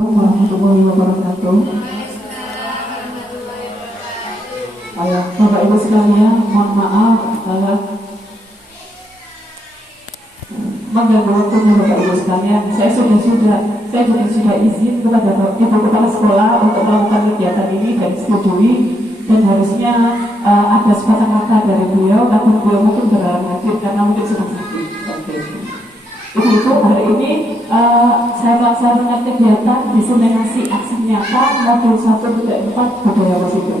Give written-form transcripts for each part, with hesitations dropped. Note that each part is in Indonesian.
Warahmatullahi wabarakatuh. Bapak Ibu sekalian, mohon maaf mengganggu waktunya Bapak Ibu sekalian. Saya sudah izin kepada Ibu Kepala Sekolah untuk melakukan kegiatan ini dan setujui, dan harusnya ada sepatah kata dari beliau, namun beliau mungkin berhadir karena mungkin sedang sakit. Ibu-ibu, hari ini saya melaksanakan kegiatan diseminasi aksi nyata modul 1.4 budaya positif.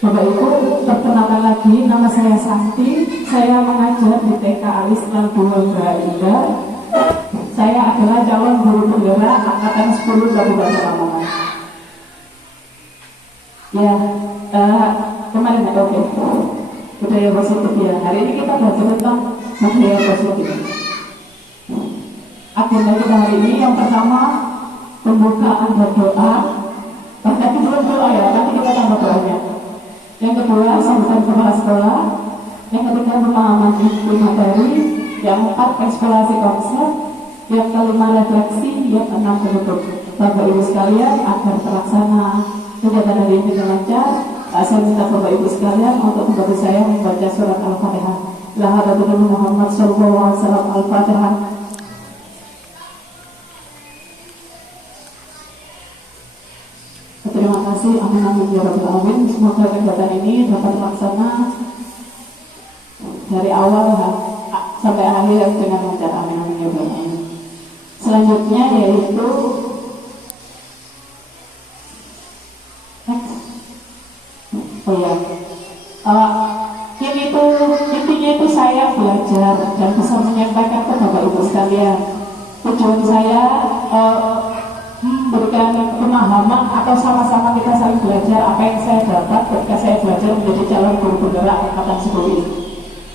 Bapak Ibu, perkenalkan lagi, nama saya Santi. Saya mengajar di TK Alis 02 Indah. Saya adalah calon guru penggerak angkatan 10 Kabupaten Lamongan. Ya, kemarin ada budaya positif ya. Hari ini kita belajar tentang budaya positif. Agenda kita hari ini yang pertama pembukaan berdoa. Tapi belum doa ya, nanti kita tambah doanya. Yang kedua sambutan kepala sekolah. Yang ketiga pemahaman inti materi. Yang keempat eksplorasi konsep. Yang kelima refleksi. Yang keenam penutup. Bapak Ibu sekalian, agar terlaksana kegiatan hari ini dengan lancar, saya minta Bapak Ibu sekalian untuk membantu saya membaca surat Al-Fatihah. La hadatsana Muhammad sallallahu alaihi wasallam. Al-Fatihah. Terima kasih, amin amin ya rabbal alamin. Semoga kegiatan ini dapat terlaksana dari awal sampai akhir dengan lancar, amin amin ya rabbal alamin. Selanjutnya yaitu intinya itu saya belajar dan bisa menyampaikan ke Bapak Ibu sekalian. Tujuan saya memberikan pemahaman atau sama-sama kita saling belajar apa yang saya dapat ketika saya belajar menjadi calon guru penggerak angkatan 10 ini.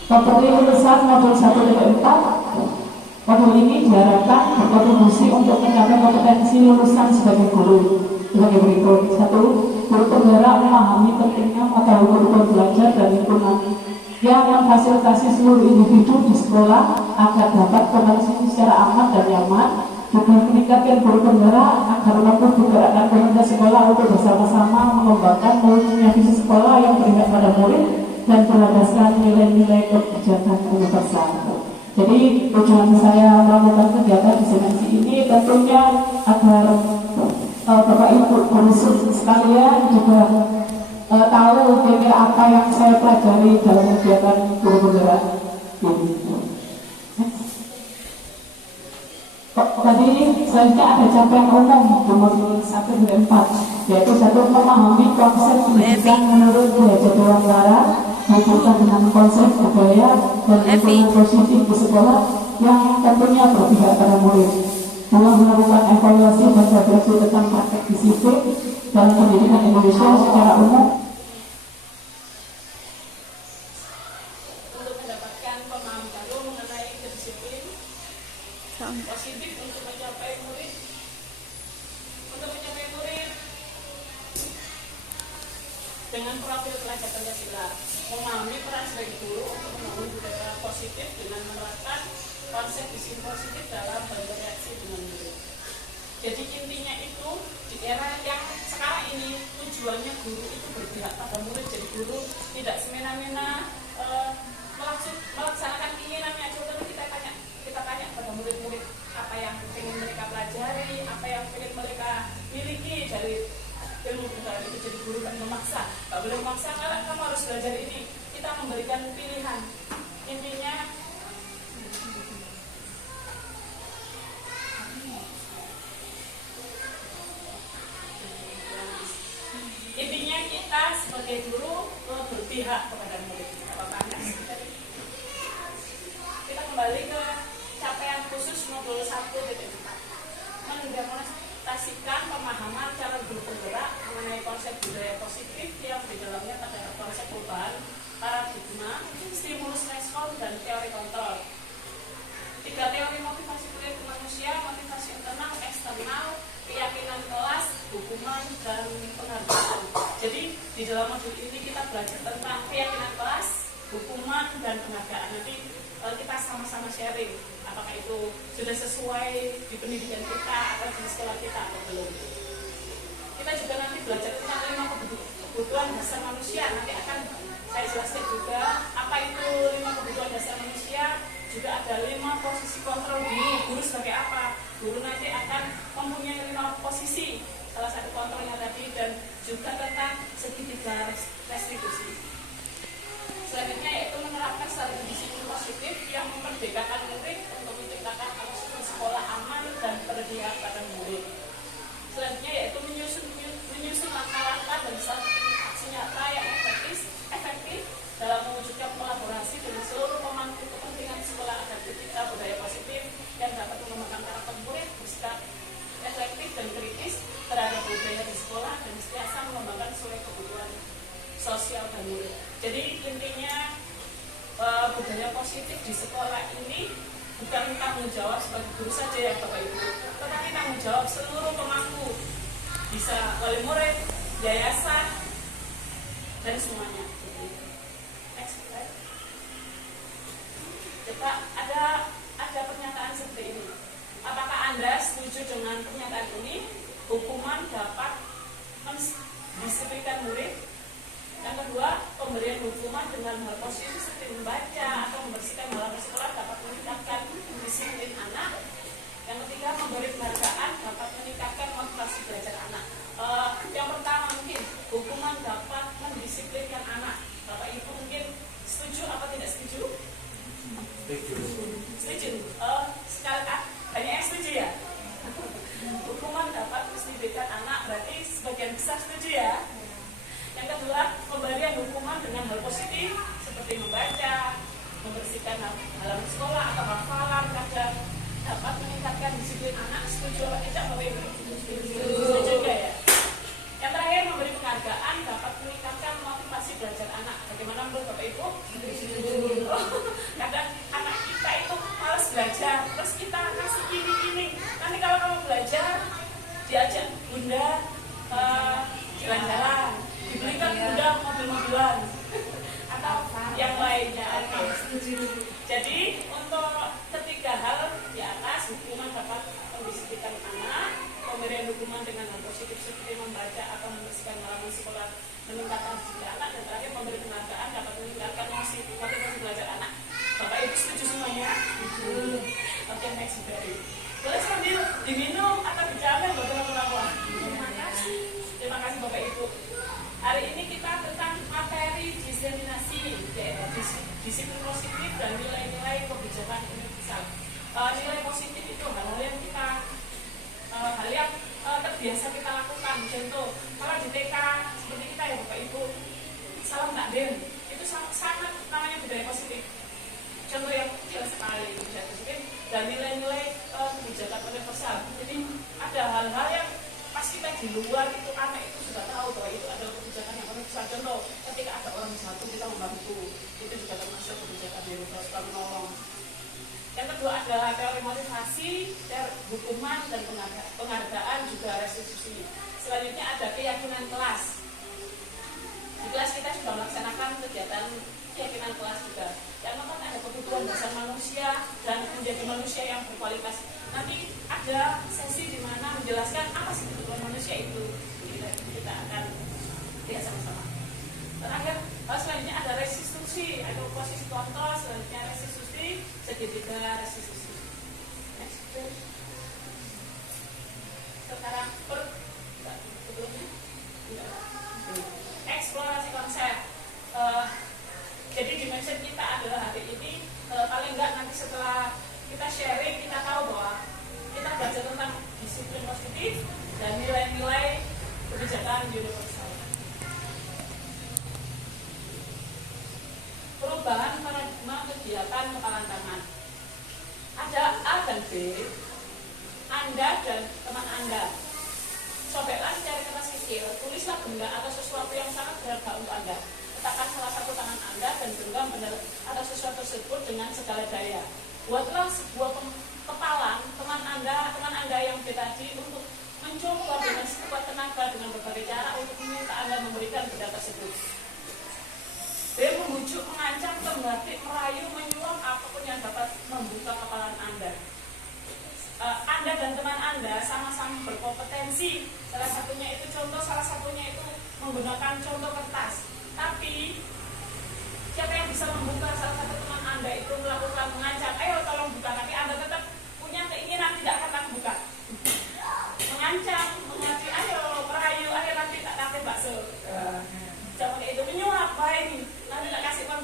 Materi lulusan modul 1.4, modul ini diharapkan berkontribusi untuk mencapai kompetensi lulusan sebagai guru sebagai berikut. 1. Guru penggerak memahami pentingnya mata-mata belajar dan lingkungan yang memfasilitasi seluruh individu di sekolah agar dapat berfungsi secara aman dan nyaman. Juga meningkatkan guru penggerak agar mampu menggerakkan komunitas sekolah untuk bersama-sama mengembangkan mewujudnya visi sekolah yang berpihak pada murid dan berlandaskan nilai-nilai kebijakan universal. Jadi tujuan saya melakukan kegiatan diseminasi ini tentunya agar Bapak Ibu guru sekalian juga tahu kira-kira apa yang saya pelajari dalam kegiatan guru penggerak ini. Tadi selanjutnya ada capaian umum nomor 1 dan 4, yaitu 1. Memahami konsep pendidikan menurut Belajar Dewantara berkaitan dengan konsep budaya dan lingkungan positif di sekolah yang tentunya berpihak pada murid. 2. Melakukan evaluasi dan refleksi tentang praktek disiplin dalam pendidikan Indonesia secara umum untuk mendapatkan pemahaman baru mengenai kedisiplin positif untuk mencapai murid dengan profil pelajar Pancasila, memahami peran sebagai guru untuk membangun budaya positif dengan menerapkan konsep disiplin positif dalam berinteraksi dengan murid. Jadi intinya itu di era yang sekarang ini tujuannya guru itu berpihak pada murid. Jadi guru tidak semena-mena melaksanakan keinginannya, contohnya kita tanya pada murid-murid apa yang ingin mereka pelajari, apa yang ingin mereka miliki dari ilmu pengetahuan itu. Jadi guru kan memaksa, nggak boleh memaksa, kamu harus belajar ini. Kita memberikan pilihan. Intinya kita sebagai guru berpihak kepada murid. Kita kembali ke capaian khusus modul 1.4, mendemonstrasikan pemahaman calon guru penggerak mengenai konsep budaya positif yang di dalamnya terdapat konsep perubahan paradigma, stimulus respon, dan teori kontrol. 3 teori motivasi perilaku manusia, motivasi internal, eksternal, keyakinan kelas, hukuman, dan penghargaan. Jadi di dalam modul ini kita belajar tentang keyakinan kelas, hukuman, dan penghargaan. Nanti kita sama-sama sharing apakah itu sudah sesuai di pendidikan kita atau di sekolah belum. Kita juga nanti belajar tentang 5 kebutuhan dasar manusia. Nanti akan saya jelaskan juga apa itu 5 kebutuhan dasar manusia. Juga ada 5 posisi kontrol guru. Guru sebagai apa? Guru nanti akan mempunyai 5 posisi. Salah satu kontrolnya tadi, dan juga tentang segitiga restitusi. Selanjutnya yaitu menerapkan strategi disiplin positif yang memerdekakan murid untuk menciptakan atmosfer sekolah aman dan berpihak pada murid. Selanjutnya yaitu menyusun langkah-langkah dan strategi aksi nyata yang efektif dalam mewujudkan kolaborasi dengan seluruh pemangku kepentingan sekolah agar etika budaya positif yang dapat mengembangkan karakter murid, bersikap efektif dan kritis terhadap budaya di sekolah dan senantiasa mengembangkan sesuai kebutuhan sosial dan murid. Jadi intinya budaya positif di sekolah ini bukan tanggung jawab sebagai guru saja ya Bapak Ibu, tetapi tanggung jawab seluruh pemangku, bisa wali murid, yayasan, dan semuanya. Next slide. Kita ada pernyataan seperti ini. Apakah Anda setuju dengan pernyataan ini? Hukuman dapat mendisiplinkan murid. Yang kedua, pemberian hukuman dengan hal positif seperti membaca atau membersihkan halaman sekolah dapat meningkatkan disiplin anak. Yang ketiga, memberi penghargaan dapat meningkatkan motivasi belajar anak. Yang pertama mungkin hukuman dapat mendisiplinkan anak. Bapak Ibu mungkin setuju apa tidak setuju? Setuju. Sekali banyak yang setuju ya. Hukuman dapat mendisiplinkan anak, berarti sebagian besar setuju ya. Yang kedua, pemberian hukuman dengan hal positif seperti membaca, membersihkan halaman sekolah atau hafalan kadang dapat meningkatkan disiplin anak. Setuju atau tidak Bapak Ibu? Setuju juga ya. Yang terakhir, memberi penghargaan dapat meningkatkan motivasi belajar anak. Bagaimana menurut Bapak Ibu? Kadang anak kita itu malas belajar, terus kita kasih ini. Nanti kalau kamu belajar, diajak bunda jalan-jalan, dibelikan bunda mobil-mobilan atau yang lainnya. Jadi untuk ketiga hal di atas, hukuman dapat mendisiplinkan anak, pemberian hukuman dengan hal positif seperti membaca atau membersihkan halaman sekolah meningkatkan disiplin anak, dan terakhir memberi penghargaan dapat meningkatkan motivasi belajar anak. Bapak Ibu setuju semuanya? Oke, next berry. Boleh sambil diminum atau dijamin beberapa. Terima kasih Bapak Ibu. Hari ini kita tentang materi diseminasi, yaitu disiplin positif dan nilai-nilai kebijakan universal. Nilai positif itu hal yang terbiasa kita lakukan. Contoh, kalau di TK seperti kita ya Bapak Ibu, salam takdim itu sangat namanya budaya positif. Contoh yang kecil sekali budaya positif dan nilai-nilai kebijakan universal. Jadi ada hal-hal yang pas kita di luar itu anak itu sudah tahu bahwa itu adalah kebijakan yang universal. Contoh, ketika ada orang satu kita membantu, itu juga termasuk kebijakan universal menolong. Yang kedua adalah teori motivasi, hukuman dan penghargaan juga restitusi. Selanjutnya ada keyakinan kelas. Di kelas kita sudah melaksanakan kegiatan keyakinan kelas juga. Yang keempat ada kebutuhan dasar manusia dan menjadi manusia yang berkualitas. Nanti ada sesi di mana menjelaskan apa sih kebutuhan manusia itu. Kita akan lihat sama-sama. Terakhir, selanjutnya ada restitusi, ada posisi kontrol, selanjutnya restitusi, segitiga restitusi. Next. Sekarang eksplorasi konsep. Jadi dimension kita adalah hari ini paling enggak nanti setelah kita sharing kita tahu bahwa kita belajar tentang disiplin positif dan nilai-nilai kebijakan universal. Perubahan paradigma kegiatan kepalan tangan. Ada A dan B. Anda dan teman Anda. Sobeklah secara kertas kecil, tulislah benda atau sesuatu yang sangat berharga untuk Anda. Letakkan salah satu tangan Anda dan genggam benda atau sesuatu tersebut dengan segala daya. Buatlah sebuah kepalan teman Anda yang B tadi untuk mencoba dengan sekuat tenaga dengan berbagai cara untuk meminta Anda memberikan benda tersebut. B. Membujuk, mengancam, membatik, merayu, menyuap apapun yang dapat membuka kepalan Anda. Anda dan teman Anda sama-sama berkompetensi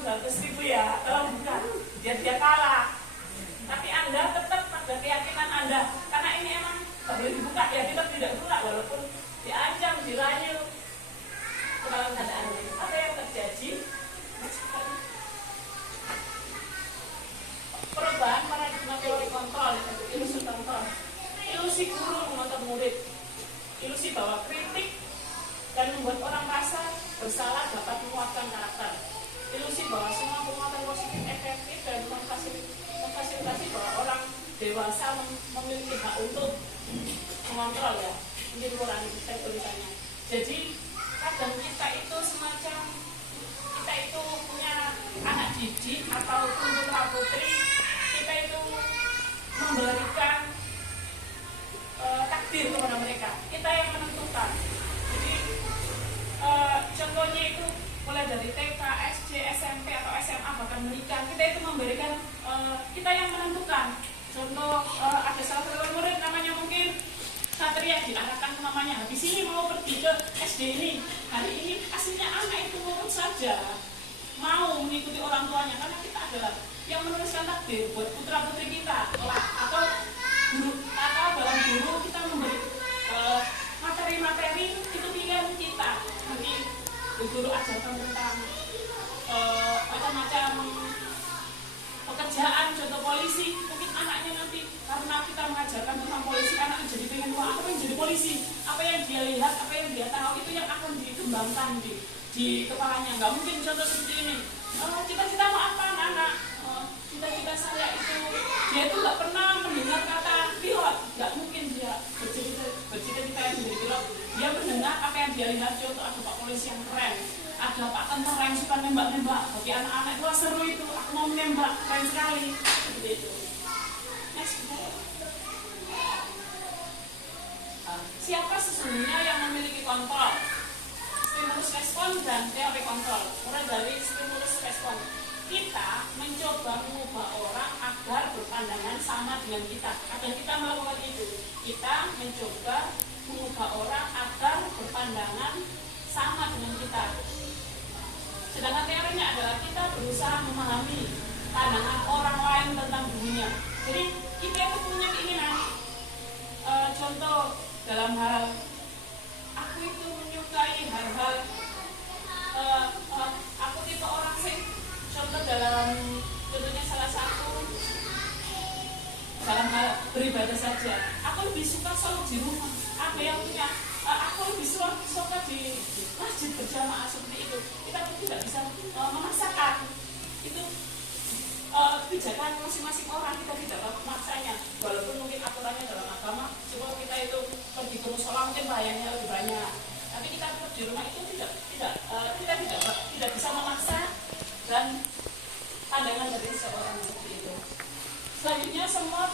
200.000 ya, tolong buka, dia kalah. Tapi Anda tetap pada keyakinan Anda, karena ini emang tak boleh dibuka, ya kita tidak buka walaupun diancam, dirayu. Dalam keadaan ini, apa yang terjadi? Perubahan paradigma teori kontrol, ilusi kontrol, ilusi guru mengontrol murid, ilusi bahwa kritik dan membuat orang merasa bersalah dapat menguatkan karakter, ilusi bahwa semua penguatan positif efektif dan memfasilitasi bahwa orang dewasa memiliki hak untuk mengontrol ya. Mungkin kurang saya tulisannya. Jadi kadang kita itu semacam kita itu punya anak didik atau putra putri, kita itu memberikan takdir kepada mereka, kita yang menentukan. Jadi contohnya itu mulai dari TK, SD, SMP atau SMA bahkan menikah, kita itu memberikan kita yang menentukan. Contoh ada salah satu murid namanya mungkin Satria, diarahkan ke mamanya, habis ini mau pergi ke SD ini. Hari ini aslinya anak itu nurut saja, mau mengikuti orang tuanya, karena kita adalah yang menuliskan takdir buat putra putri kita. Atau guru, atau dalam guru kita memberi materi-materi itu pilihan kita. Nanti guru ajarkan tentang macam-macam pekerjaan, contoh polisi, mungkin anaknya nanti karena kita mengajarkan tentang polisi, anaknya jadi pengen wah apa yang jadi polisi, apa yang dia lihat, apa yang dia tahu itu yang akan dikembangkan di kepalanya. Nggak mungkin contoh seperti ini, cita-cita mau apa anak-anak, cita-cita saya itu, dia itu nggak pernah mendengar kata pilot, nggak mungkin dia bercita-cita yang menjadi pilot. Dia mendengar apa yang dia lihat, contoh ada pak polisi yang keren, ada pak tentara yang suka nembak-nembak, bagi anak-anak itu seru itu, aku mau menembak, keren sekali, seperti itu. Next. Siapa sesungguhnya yang memiliki kontrol? Stimulus respon dan teori kontrol. Mulai dari stimulus respon, kita mencoba mengubah orang agar berpandangan sama dengan kita. Kadang kita melakukan itu, kita mencoba mengubah orang agar berpandangan sama dengan kita. Sedangkan teorinya adalah kita berusaha memahami pandangan orang lain tentang dunia. Jadi kita itu punya keinginan. Contoh dalam hal aku itu menyukai hal-hal aku tipe orang sih. Contoh contohnya salah satu dalam hal beribadah saja. Aku lebih suka sholat di rumah. Ada yang punya aku lebih suka di masjid berjamaah seperti itu. Kita tidak bisa memaksakan itu kebijakan masing-masing orang, kita tidak memaksanya. Walaupun mungkin aturannya dalam agama, coba kita itu pergi ke musola mungkin bayarnya lebih banyak. Tapi kita tetap di rumah itu kita tidak bisa memaksa dan pandangan dari seorang seperti itu. Selanjutnya semua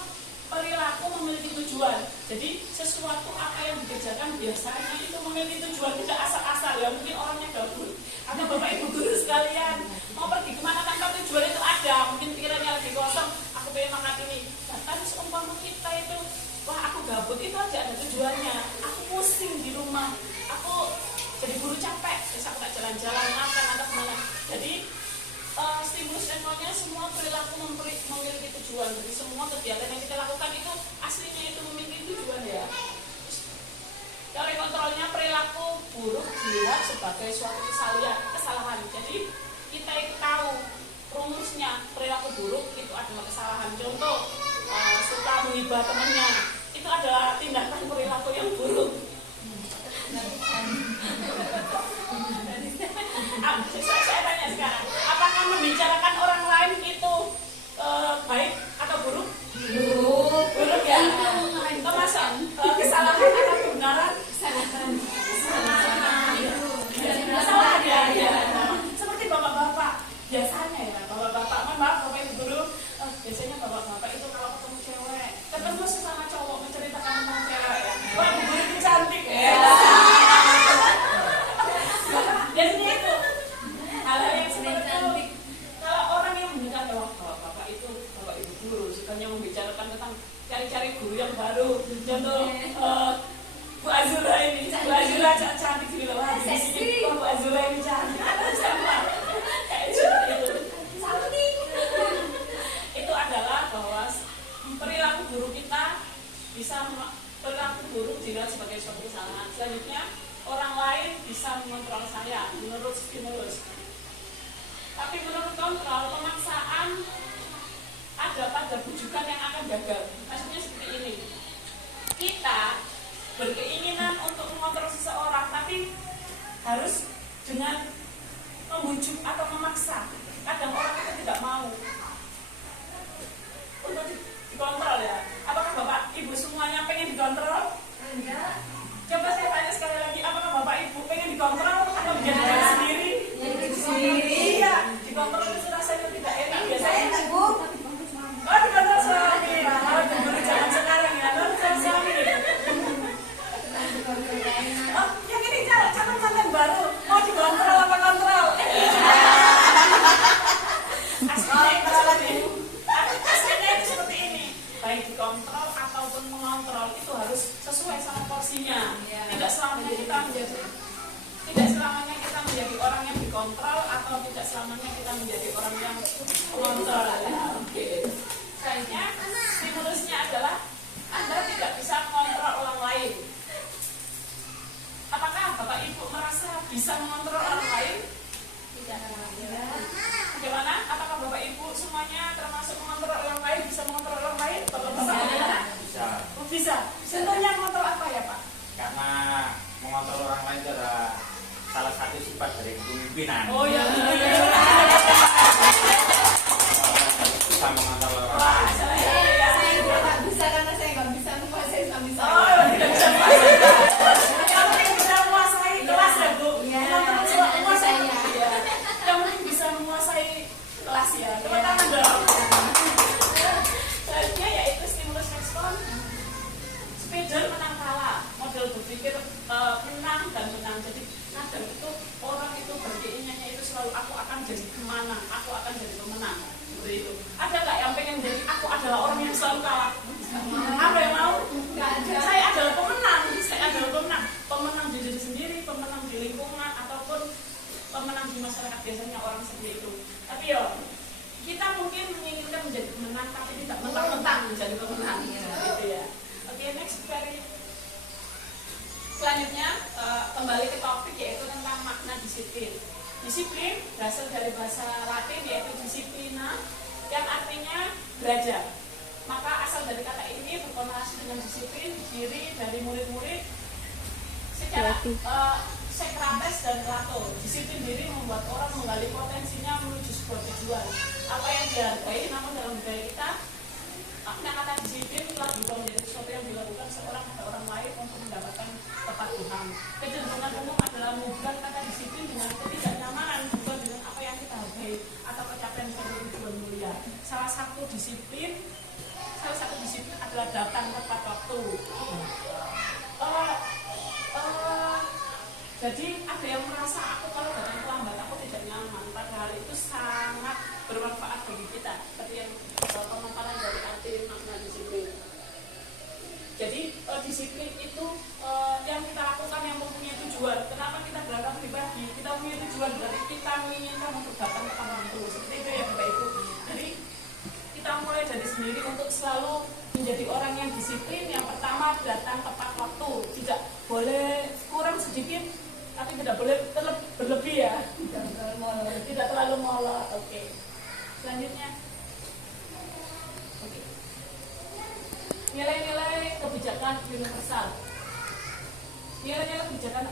perilaku memiliki tujuan. Jadi sesuatu apa yang dikerjakan biasanya itu memiliki tujuan, tidak asal-asal ya. Mungkin orangnya gabut, ada bapak ibu guru sekalian mau pergi kemana tanpa tujuan itu ada. Mungkin pikirannya lagi kosong, aku pengen makan ini. Bahkan seumpama kita itu, wah aku gabut itu aja ada tujuannya. Aku pusing di rumah, aku jadi guru capek, terus aku tak jalan-jalan makan atau kemana. Jadi stimulus responnya semua perilaku memiliki tujuan. Jadi semua kegiatan yang kita lakukan itu aslinya itu memiliki tujuan ya. Teori kontrolnya perilaku buruk dilihat sebagai suatu kesalahan. Jadi kita itu tahu rumusnya perilaku buruk itu adalah kesalahan. Contoh suka menghibah temannya itu adalah tindakan perilaku yang buruk. Saya tanya sekarang, apakah membicarakan orang lain itu baik atau buruk? Buruk ya. Termasuk kesalahan atau kebenaran? Kesalahan ya. Seperti bapak-bapak biasanya ya, bapak-bapak maaf bapak ibu guru, biasanya bapak-bapak itu kalau ketemu cewek, ketemu sesama cowok menceritakan tentang cewek ya, wah ibu guru itu cantik ya. Biasanya itu hal-hal yang seperti itu. Kalau orang yang mendekat bapak itu bapak ibu guru sukanya membicarakan tentang cari-cari guru yang baru. Contoh Bu Azura ini, Bu Azura cantik gitu loh. Wah, Bu Azura ini cantik. Sama kayak seperti itu. dilihat sebagai suatu kesalahan. Selanjutnya, orang lain bisa mengontrol saya menurut stimulus. Tapi menurut kontrol, pemaksaan ada pada bujukan yang akan gagal. Maksudnya seperti ini. Kita berkeinginan untuk mengontrol seseorang, tapi harus dengan membujuk atau memaksa. Kadang orang itu tidak mau untuk dikontrol ya. Apakah Bapak Ibu semuanya pengen dikontrol? Enggak. Coba saya tanya sekali lagi, apakah Bapak Ibu pengen dikontrol atau menjadi diri sendiri? Sendiri. Iya, dikontrol itu rasanya tidak enak. Biasanya enak, Bu. Oh, dikontrol suami. Oh, dulu zaman sekarang ya. Lalu sama suami. Oh, yang ini calon mantan baru. Mau dikontrol apa kontrol? Aslinya itu seperti ini. Baik dikontrol ataupun mengontrol itu harus sesuai sama porsinya. Tidak selamanya kita menjadi orang yang dikontrol atau tidak selamanya kita menjadi orang yang mengontrol. Oke. Selanjutnya stimulusnya adalah Anda tidak bisa mengontrol orang lain. Apakah Bapak Ibu merasa bisa mengontrol orang lain? Tidak. Bagaimana? Apakah Bapak Ibu semuanya termasuk mengontrol orang lain? Bisa mengontrol orang lain? Bisa. Bisa. Contohnya mengontrol apa ya Pak? Karena mengontrol orang lain itu adalah salah satu sifat dari kepemimpinan. Oh iya. Bisa mengontrol orang Wah, lain. saya nggak bisa karena saya nggak bisa menguasai suami saya. Oh, tidak bisa menguasai. Kamu yang bisa menguasai kelas ya Bu? Iya, Menguasai saya. ya. Kamu yang bisa menguasai kelas ya. Tepuk tangan dong. Selanjutnya yaitu stimulus respon. Spidol menang kalah. Model berpikir menang dan menang. Jadi kadang itu orang itu berkeinginannya itu selalu aku akan jadi pemenang, aku akan jadi pemenang. Seperti itu. Ada nggak yang pengen jadi aku adalah orang yang selalu kalah? Apa yang mau? Saya adalah pemenang. Saya adalah pemenang. Pemenang di diri sendiri, pemenang di lingkungan ataupun pemenang di masyarakat, biasanya orang seperti itu. Tapi yo, kita mungkin menginginkan menjadi pemenang tapi tidak mentang-mentang menjadi pemenang. Gitu ya. Oke, next very. Selanjutnya kembali ke topik yaitu tentang makna disiplin. Disiplin berasal dari bahasa Latin yaitu disciplina yang artinya belajar. Maka asal dari kata ini berkonotasi dengan disiplin diri dari murid-murid secara Socrates dan Plato. Disiplin diri membuat orang menggali potensinya menuju sebuah tujuan. Apa yang dihargai, namun dalam budaya kita makna kata disiplin telah berubah menjadi sesuatu yang dilakukan seorang pada orang lain untuk mendapatkan kepatuhan. Kecenderungan umum adalah menghubungkan kata disiplin dengan ketidaknyamanan, bukan dengan apa yang kita hargai atau pencapaian suatu tujuan mulia. Salah satu disiplin adalah datang tepat waktu. Jadi ada yang merasa aku kalau datang terlambat aku tidak nyaman, padahal itu sangat bermanfaat bagi kita. Seperti yang pemaparan dari arti makna disiplin. Jadi disiplin itu yang kita lakukan yang mempunyai tujuan. Kenapa kita berangkat pribadi? Kita punya tujuan dari kita menginginkan untuk datang tepat waktu. Seperti itu ya Bapak Ibu. Jadi kita mulai dari sendiri untuk selalu menjadi orang yang disiplin. Yang pertama datang tepat waktu. Tidak boleh kurang sedikit, tapi tidak boleh berlebih ya. Tidak terlalu molor. Oke. Selanjutnya. Oke. Nilai-nilai kebijakan universal. Nilai-nilai kebijakan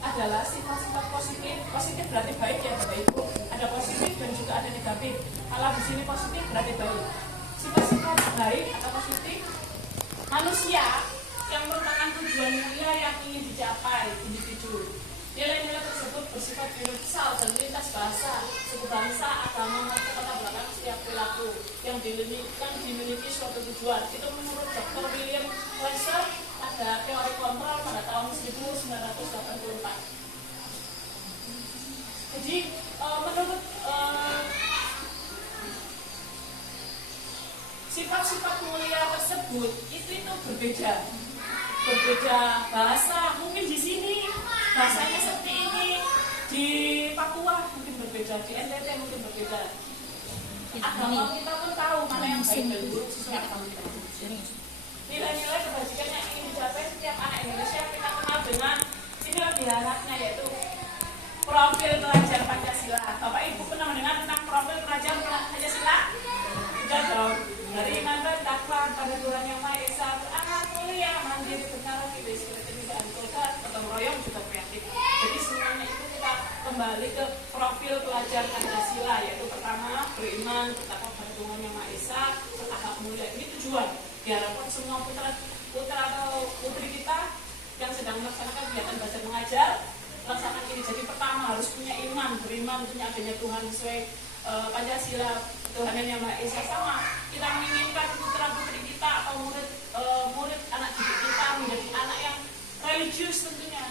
adalah sifat-sifat positif. Positif berarti baik ya Bapak Ibu. Ada positif dan juga ada negatif. Kalau di sini positif berarti baik. Sifat-sifat baik atau positif manusia yang merupakan tujuan mulia yang ingin dicapai individu. Nilai-nilai tersebut bersifat universal dan lintas bahasa, suku bangsa, agama maupun latar belakang setiap perilaku yang dimiliki suatu tujuan. Itu menurut Dr. William Glasser pada teori kontrol pada tahun 1984. Jadi menurut sifat-sifat mulia tersebut itu berbeda bahasa. Mungkin di sini bahasanya seperti ini, di Papua mungkin berbeda, di NTT mungkin berbeda. Agama kita pun tahu mana yang baik dan buruk sesuai agama kita. Nilai-nilai kebajikan yang ingin dicapai setiap anak Indonesia profil pelajar Pancasila. Bapak Ibu pernah mendengar tentang profil pelajar Pancasila? Sudah dong. Dari iman dan takwa pada Tuhan Yang Maha Esa, beramal mulia, mandiri, berkarakter, tidak anggota, gotong royong, juga kreatif. Jadi semuanya itu kita kembali ke profil pelajar Pancasila, yaitu pertama beriman, bertakwa pada Tuhan Yang Maha Esa, berakhlak mulia. Ini tujuan. Diharapkan semua putra atau putri kita yang sedang melaksanakan kegiatan belajar mengajar melaksanakan ini. Jadi pertama harus punya iman, beriman, punya adanya Tuhan sesuai Pancasila, Tuhan Yang Maha Esa. Sama kita menginginkan putra putri kita atau murid anak didik kita menjadi anak yang religius tentunya.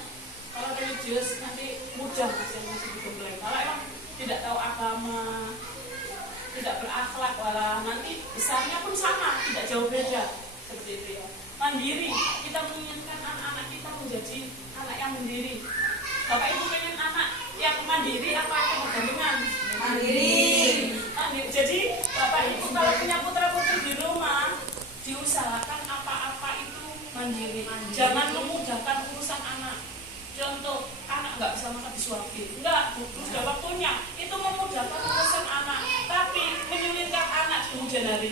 Kalau religius nanti mudah masih digembleng. Kalau emang tidak tahu agama, tidak berakhlak, walah nanti besarnya pun sama, tidak jauh beda seperti itu ya. Mandiri, kita menginginkan anak-anak kita menjadi anak yang mandiri. Bapak Ibu pengen anak yang mandiri apa yang bergandengan? Mandiri. Jadi Bapak Ibu kalau punya putra putri di rumah, diusahakan apa-apa itu mandiri. Jangan memudahkan urusan anak. Contoh, anak nggak bisa makan di suapin, enggak, sudah waktunya. Itu memudahkan urusan anak, tapi menyulitkan anak di kemudian hari.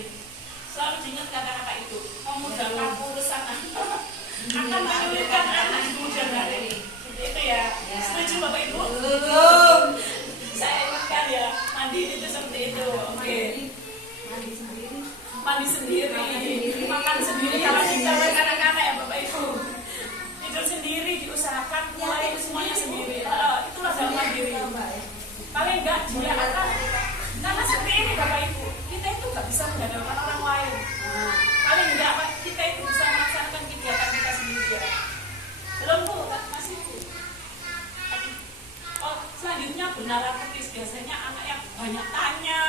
Selalu diingat kata-kata itu, memudahkan urusan anak akan menyulitkan anak di kemudian hari. Itu ya. Setuju Bapak Ibu? Setuju. Saya ingatkan ya, mandiri itu seperti itu. Oke. Mandi sendiri, makan sendiri, kalau kita anak-anak ya Bapak Ibu. Tidur sendiri, diusahakan mulai semuanya sendiri. Itulah dalam mandiri. Paling enggak dia akan, karena seperti ini Bapak Ibu, kita itu nggak bisa mengandalkan orang lain. Paling enggak kita itu bisa melaksanakan kegiatan kita sendiri ya. Belum Bu, masih Bu. Oh, selanjutnya benaran kritis. Biasanya anak yang banyak tanya,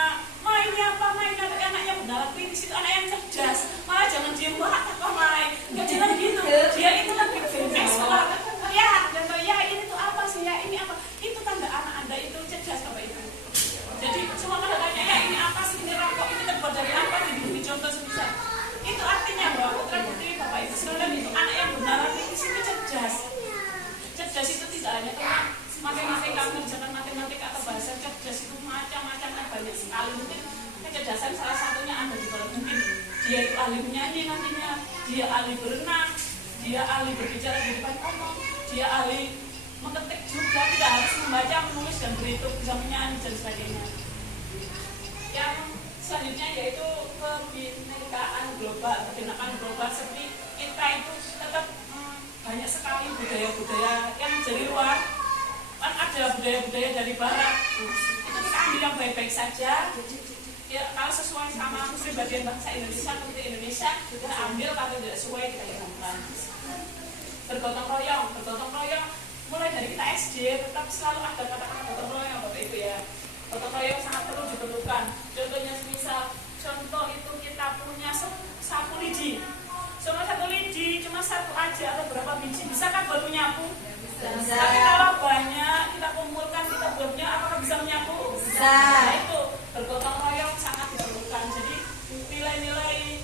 mainnya apa, mainnya anak yang benaran kritis itu anak yang cerdas. Malah jangan diem banget apa main. Nggak jangan gitu. Dia itu lebih sekolah. Ya, dan ya ini tuh apa sih ya, ini apa? Itu tanda anak Anda itu cerdas Bapak Ibu. Jadi semua pada tanya ya ini apa sih, ini rokok, ini terbuat dari apa, diberi contoh sebisa. Itu artinya bahwa putra putri Bapak Ibu sekalian itu anak yang benaran kritis itu cerdas. Cerdas itu tidak hanya tentang matematika, mengerjakan matematika atau bahasa. Cerdas itu macam-macam, banyak sekali. Mungkin kecerdasan salah satunya ada di bawah, mungkin dia itu ahli menyanyi nantinya, dia ahli berenang, dia ahli berbicara di depan umum, dia ahli mengetik juga, tidak harus membaca, menulis dan berhitung, bisa menyanyi dan sebagainya. Yang selanjutnya yaitu kebinekaan global. Kebinekaan global seperti kita itu tetap banyak sekali budaya-budaya yang dari luar. Kan ada budaya-budaya dari barat, itu kita ambil yang baik-baik saja ya, kalau sesuai sama kepribadian bangsa Indonesia, putri Indonesia kita ambil, kalau tidak sesuai kita hilangkan. Bergotong royong mulai dari kita SD tetap selalu ada kata-kata gotong royong Bapak Ibu ya. Gotong royong sangat perlu diperlukan. Contohnya semisal, contoh itu kita punya sapu lidi, cuma satu lidi, cuma satu aja atau berapa biji, bisa kan buat menyapu? Bisa. Tapi kalau banyak kita kumpulkan, kita buatnya, apakah bisa menyapu? Bisa. Nah itu bergotong royong sangat diperlukan. Jadi nilai-nilai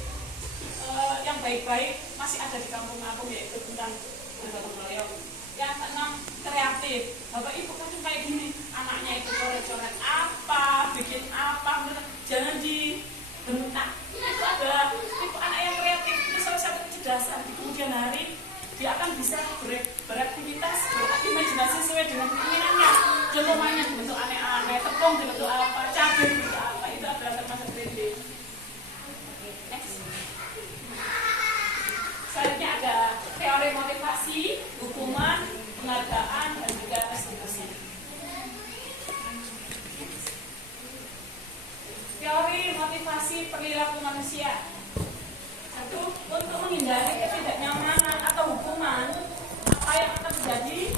yang baik-baik masih ada di kampung-kampung, yaitu tentang bergotong royong. Yang keenam, kreatif. Bapak Ibu kan kayak gini, anaknya itu coret-coret apa, bikin apa, jangan dibentak. Itu ada tipe anak yang kreatif, itu salah satu kecerdasan. Di kemudian hari dia akan bisa beraktivitas, berimajinasi sesuai dengan keinginannya. Contoh mainnya dibentuk aneh-aneh, tepung dibentuk apa, cabai dibentuk apa, itu adalah termasuk kreatif. Next. Selanjutnya ada teori motivasi, hukuman, penghargaan, dan juga restitusi. Teori motivasi perilaku manusia. Satu, untuk menghindari ketidaknyamanan atau hukuman, apa yang akan terjadi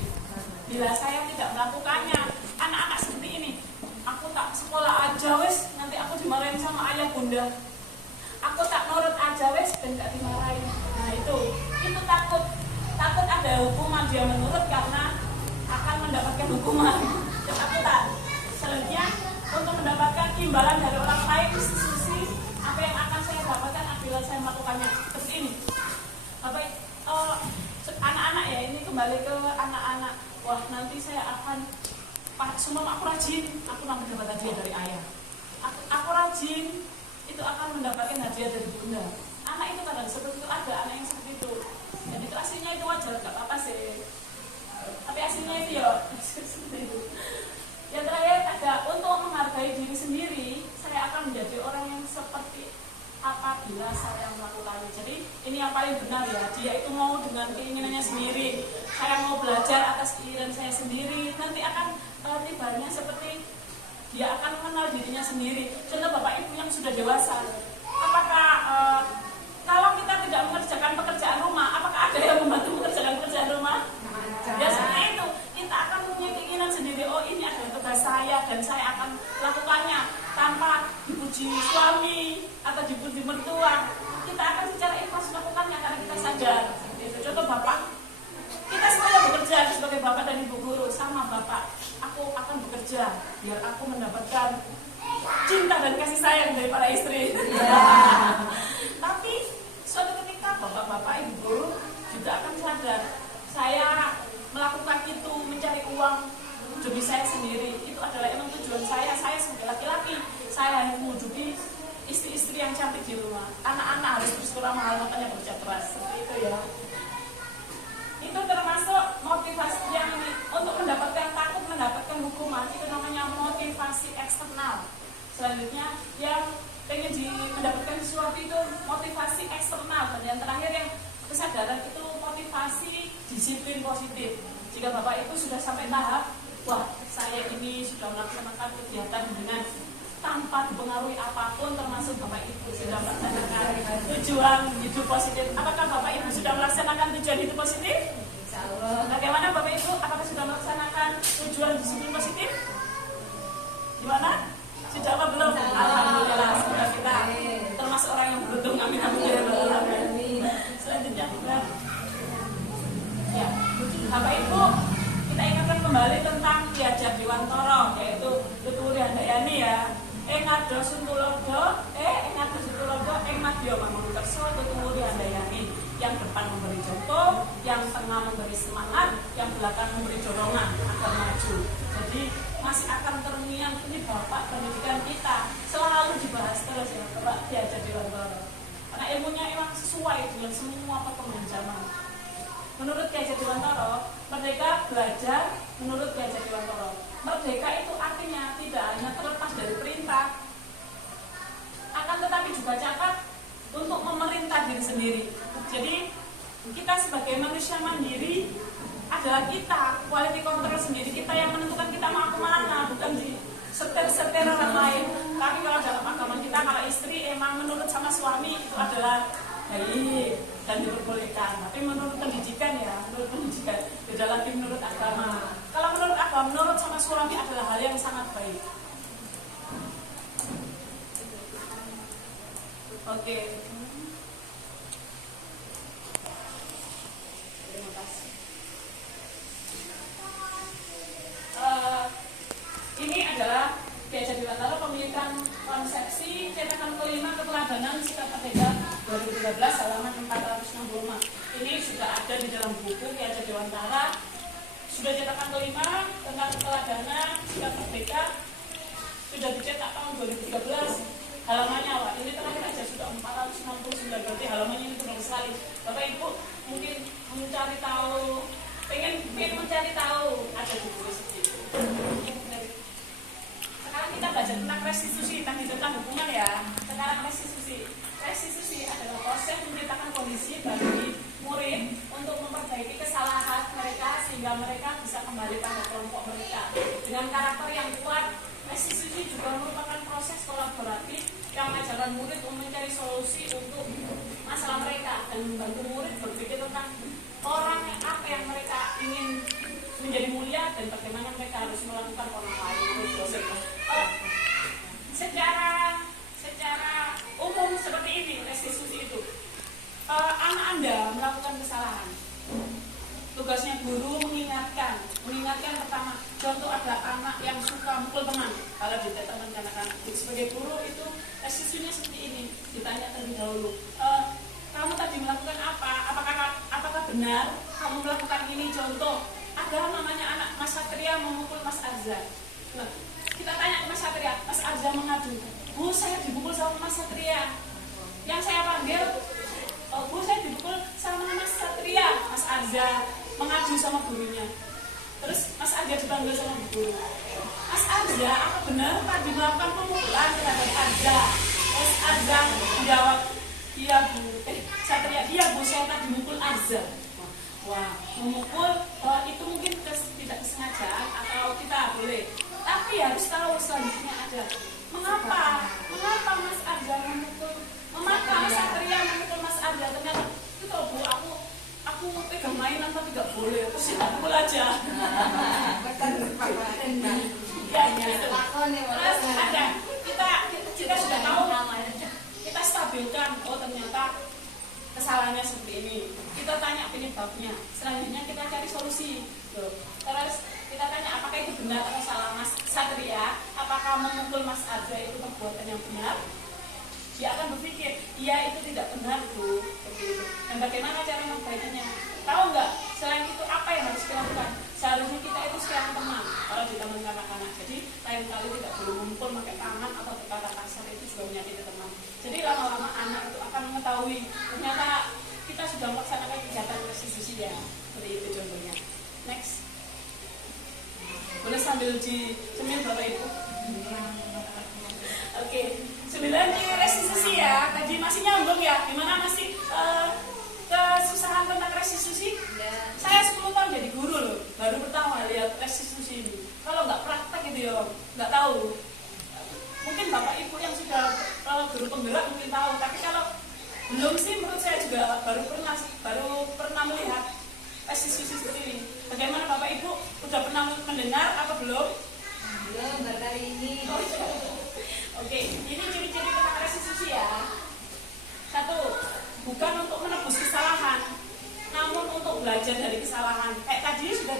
bila saya tidak melakukannya. Anak-anak seperti ini, aku tak sekolah aja wes, nanti aku dimarahin sama ayah bunda. Aku tak nurut aja wes, dan gak dimarahin. Nah itu takut ada hukuman, dia menurut karena akan mendapatkan hukuman. Ketakutan. Selanjutnya, untuk mendapatkan imbalan dari orang lain, institusi, apa yang akan saya dapatkan apabila saya melakukannya. Seperti ini. Anak-anak ya, ini kembali ke anak-anak. Wah, nanti saya akan Pak, semua aku rajin, aku akan mendapat hadiah dari ayah. Aku rajin, itu akan mendapatkan hadiah dari bunda. Anak itu kadang seperti itu, ada anak yang seperti itu. Dan itu aslinya itu wajar, gak apa-apa sih. Tapi aslinya itu ya seperti itu. Yang terakhir ada untuk menghargai diri sendiri, saya akan menjadi orang yang seperti apabila saya melakukannya. Jadi ini yang paling benar ya, dia itu mau dengan keinginannya sendiri. Saya mau belajar atas keinginan saya sendiri, nanti akan tibanya seperti dia akan mengenal dirinya sendiri. Contoh bapak ibu yang sudah dewasa, apakah kalau kita tidak mengerjakan pekerjaan rumah, apakah ada yang membantu mengerjakan pekerjaan rumah? Biasanya itu kita akan punya keinginan sendiri, oh ini adalah tugas saya dan saya akan lakukannya tanpa dipuji suami atau dipuji mertua. Kita akan secara ikhlas melakukannya karena kita sadar. Contoh bapak, kita semuanya bekerja sebagai bapak dan ibu guru. Sama bapak, aku akan bekerja biar aku mendapatkan cinta dan kasih sayang dari para istri. Tapi suatu ketika bapak-bapak ibu guru juga akan sadar, saya melakukan itu mencari uang demi saya sendiri, itu adalah emang tujuan saya sebagai laki-laki. Saya hanya mewujudi istri-istri yang cantik di rumah, anak-anak harus bersekolah mahal, makanya kerja keras, seperti itu ya. Itu termasuk motivasi yang untuk mendapatkan, takut mendapatkan hukuman, itu namanya motivasi eksternal. Selanjutnya yang pengen mendapatkan sesuatu itu motivasi eksternal. Dan yang terakhir yang kesadaran itu motivasi disiplin positif. Jika bapak ibu sudah sampai tahap, wah saya ini sudah melaksanakan kegiatan dengan tanpa dipengaruhi apapun, termasuk bapak ibu sudah melaksanakan tujuan hidup positif. Apakah bapak ibu sudah melaksanakan tujuan hidup positif? Insya Allah. Bagaimana bapak ibu? Apakah sudah melaksanakan tujuan disiplin positif? Gimana? Sudah apa belum? Alhamdulillah, sudah kita termasuk orang yang beruntung. Amin amin ya rabbal alamin. Selanjutnya ya, bapak ibu, kita ingatkan kembali tentang Ki Hajar Dewantara, yaitu Tuturi Handayani ya. Ngado Suntulodo, ngado Suntulodo, Madya Mangunkerso, Tuturi Handayani. Yang depan memberi contoh, yang tengah memberi semangat, yang belakang memberi dorongan agar maju. Jadi masih akan terngiang ini bapak pendidikan kita selalu dibahas terus ya Bapak Ki Hajar Dewantara. Karena ilmunya memang sesuai dengan semua perkembangan zaman. Menurut Ki Hajar Dewantara, merdeka belajar menurut Ki Hajar Dewantara. Merdeka itu artinya tidak hanya terlepas dari perintah, akan tetapi juga dapat untuk memerintah diri sendiri. Jadi kita sebagai manusia mandiri adalah kita, quality control sendiri, kita yang menentukan kita mau kemana, bukan di setir-setir orang lain. Tapi kalau dalam agama kita, kalau istri emang menurut sama suami itu adalah baik dan diperbolehkan. Tapi menurut pendidikan ya, menurut pendidikan beda lagi menurut agama. Kalau menurut agama, menurut sama suami adalah hal yang sangat baik. Oke. Terima kasih. Ini adalah Ki Hajar Dewantara, pemilikan konsepsi cetakan kelima keteladanan sikap merdeka 2013 halaman 465. Ini sudah ada di dalam buku Ki Hajar Dewantara. Sudah cetakan kelima tentang keteladanan sikap merdeka, sudah dicetak tahun 2013. Halamannya Wak, ini terakhir aja sudah 469, berarti halamannya ini benar sekali. Bapak Ibu mungkin mencari tahu, pengen mencari tahu, ada di buku segitu. Sekarang kita belajar tentang restitusi, tentang hukuman ya. Sekarang restitusi adalah proses menciptakan kondisi bagi murid untuk memperbaiki kesalahan mereka sehingga mereka bisa kembali pada kelompok mereka dengan karakter yang kuat. Restitusi juga merupakan proses kolaboratif yang mengajarkan murid untuk mencari solusi untuk masalah mereka dan membantu murid berpikir tentang orang yang apa yang mereka ingin menjadi mulia dan bagaimana mereka harus melakukan orang lain. Secara umum seperti ini restitusi itu. Anak Anda melakukan kesalahan. Tugasnya guru mengingatkan pertama, contoh ada anak yang suka mukul teman. Kalau ditanya anak-anak sebagai guru itu restitusinya seperti ini, ditanya terlebih dahulu, kamu tadi melakukan apa? Apakah benar kamu melakukan ini? Contoh, ada ada namanya anak Mas Satria memukul Mas Arza. Nah, kita tanya ke Mas Satria, Mas Arza mengadu, Bu saya dipukul sama Mas Satria. Yang saya panggil, oh, Bu saya dipukul sama Mas Satria. Mas Arza mengadu sama gurunya. Terus Mas Arza dipanggil sama guru. Mas Arza, apa benar tadi melakukan pemukulan terhadap Arza? Mas Arza menjawab, iya Bu. Satria, iya Bu, saya tadi mukul Arza. Wah, memukul itu mungkin tidak kesengajaan atau kita boleh. Tapi harus tahu selanjutnya ada. Mengapa Mas Arza memukul? Mengapa Mas Satria memukul Mas Arza? Ternyata itu Bu, aku pegang mainan tapi gak boleh. Terus kita pukul aja. Ya, gitu. Terus ada kita sudah tahu, kita stabilkan. Oh ternyata kesalahannya seperti ini. Kita tanya penyebabnya. Selanjutnya kita cari solusi. Terus kita tanya apakah itu benar atau salah Mas Satria? Apakah memukul Mas Arza itu perbuatan yang benar? Dia akan berpikir, iya itu tidak benar Bu. Seperti itu. Dan bagaimana cara memperbaikinya? Tahu nggak? Selain itu apa yang harus kita lakukan? Seharusnya kita itu sekarang teman. Kalau di taman kanak-kanak. Jadi lain kali tidak perlu memukul pakai tangan atau berkata kasar, itu juga menyakiti teman. Jadi lama-lama anak itu akan mengetahui ternyata kita sudah melaksanakan kegiatan restitusi ya. Seperti itu contohnya. Next. Boleh sambil dicemil Bapak Ibu. Oke, 9 di restitusi ya. Tadi masih nyambung ya. Gimana masih kesusahan tentang restitusi? Saya 10 tahun jadi guru loh. Baru pertama lihat restitusi ini. Kalau nggak praktek gitu ya, nggak tahu. Mungkin Bapak Ibu yang sudah guru penggerak mungkin tahu. Tapi kalau belum sih, menurut saya juga baru pernah melihat restitusi seperti ini. Bagaimana Bapak Ibu? Udah pernah mendengar apa belum? Belum, baru kali ini. Oke, ini ciri-ciri tentang restitusi ya. 1, bukan untuk menebus kesalahan, namun untuk belajar dari kesalahan. Tadi sudah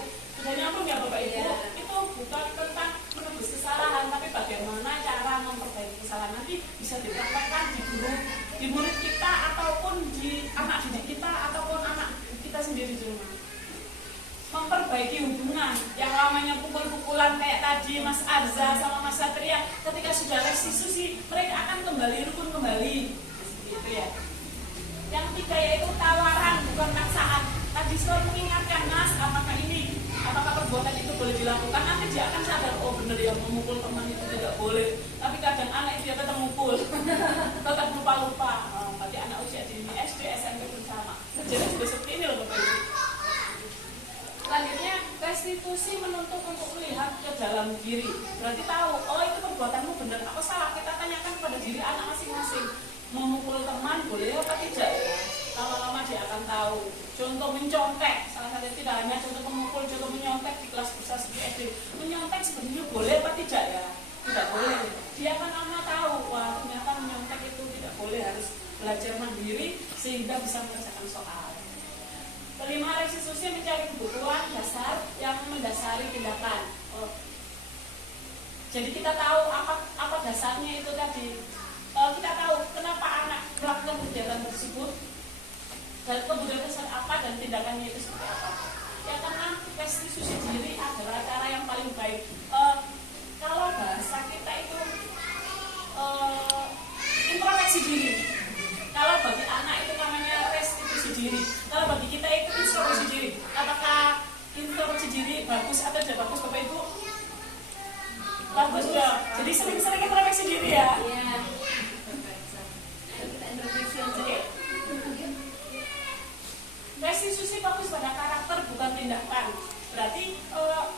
nyambung ya Bapak Ibu. Itu bukan tentang menebus kesalahan, tapi bagaimana cara memperbaiki kesalahan. Nanti bisa dipraktekkan di guru, di murid kita, ataupun di anak didik kita, ataupun anak kita sendiri di rumah. Memperbaiki hubungan yang lamanya pukul-pukulan kayak tadi Mas Arza sama Mas Satria, ketika sudah restitusi mereka akan kembali rukun kembali. Gitu ya. Yang 3 yaitu tawaran bukan paksaan. Tadi selalu mengingatkan Mas, apakah perbuatan itu boleh dilakukan? Nanti dia akan sadar, oh benar ya, memukul teman itu tidak boleh. Tapi kadang anak itu tetap memukul, tetap lupa-lupa. Berarti anak usia dini SD, SMP pun sama. Jadi seperti ini loh Bapak Ibu. Selanjutnya, restitusi menuntut untuk melihat ke dalam diri. Berarti tahu, oh itu perbuatanmu benar apa salah. Kita tanyakan kepada diri anak masing-masing. Memukul teman boleh apa tidak? Lama-lama dia akan tahu. Contoh mencontek, salah satu tidak hanya contoh memukul, contoh menyontek di kelas besar seperti SD. Menyontek sebenarnya boleh apa tidak ya? Tidak boleh. Dia akan lama tahu, wah ternyata menyontek itu tidak boleh, harus belajar mandiri sehingga bisa menyelesaikan soal. 5, restitusi mencari kebutuhan dasar yang mendasari tindakan. Jadi kita tahu apa dasarnya itu tadi. Kita tahu kenapa anak melakukan kegiatan tersebut, dan kebutuhan dasar apa dan tindakannya itu seperti apa. Ya karena restitusi diri adalah cara yang paling baik. Kalau bahasa kita itu introspeksi diri. Kalau bagi anak itu namanya restitusi diri. Kalau bagi kita itu introspeksi diri. Apakah introspeksi diri bagus atau tidak bagus Bapak Ibu? Bagus ya. Jadi sering-sering introspeksi diri ya. Iya. Kita introspeksi aja. Restitusi fokus pada karakter bukan tindakan. Berarti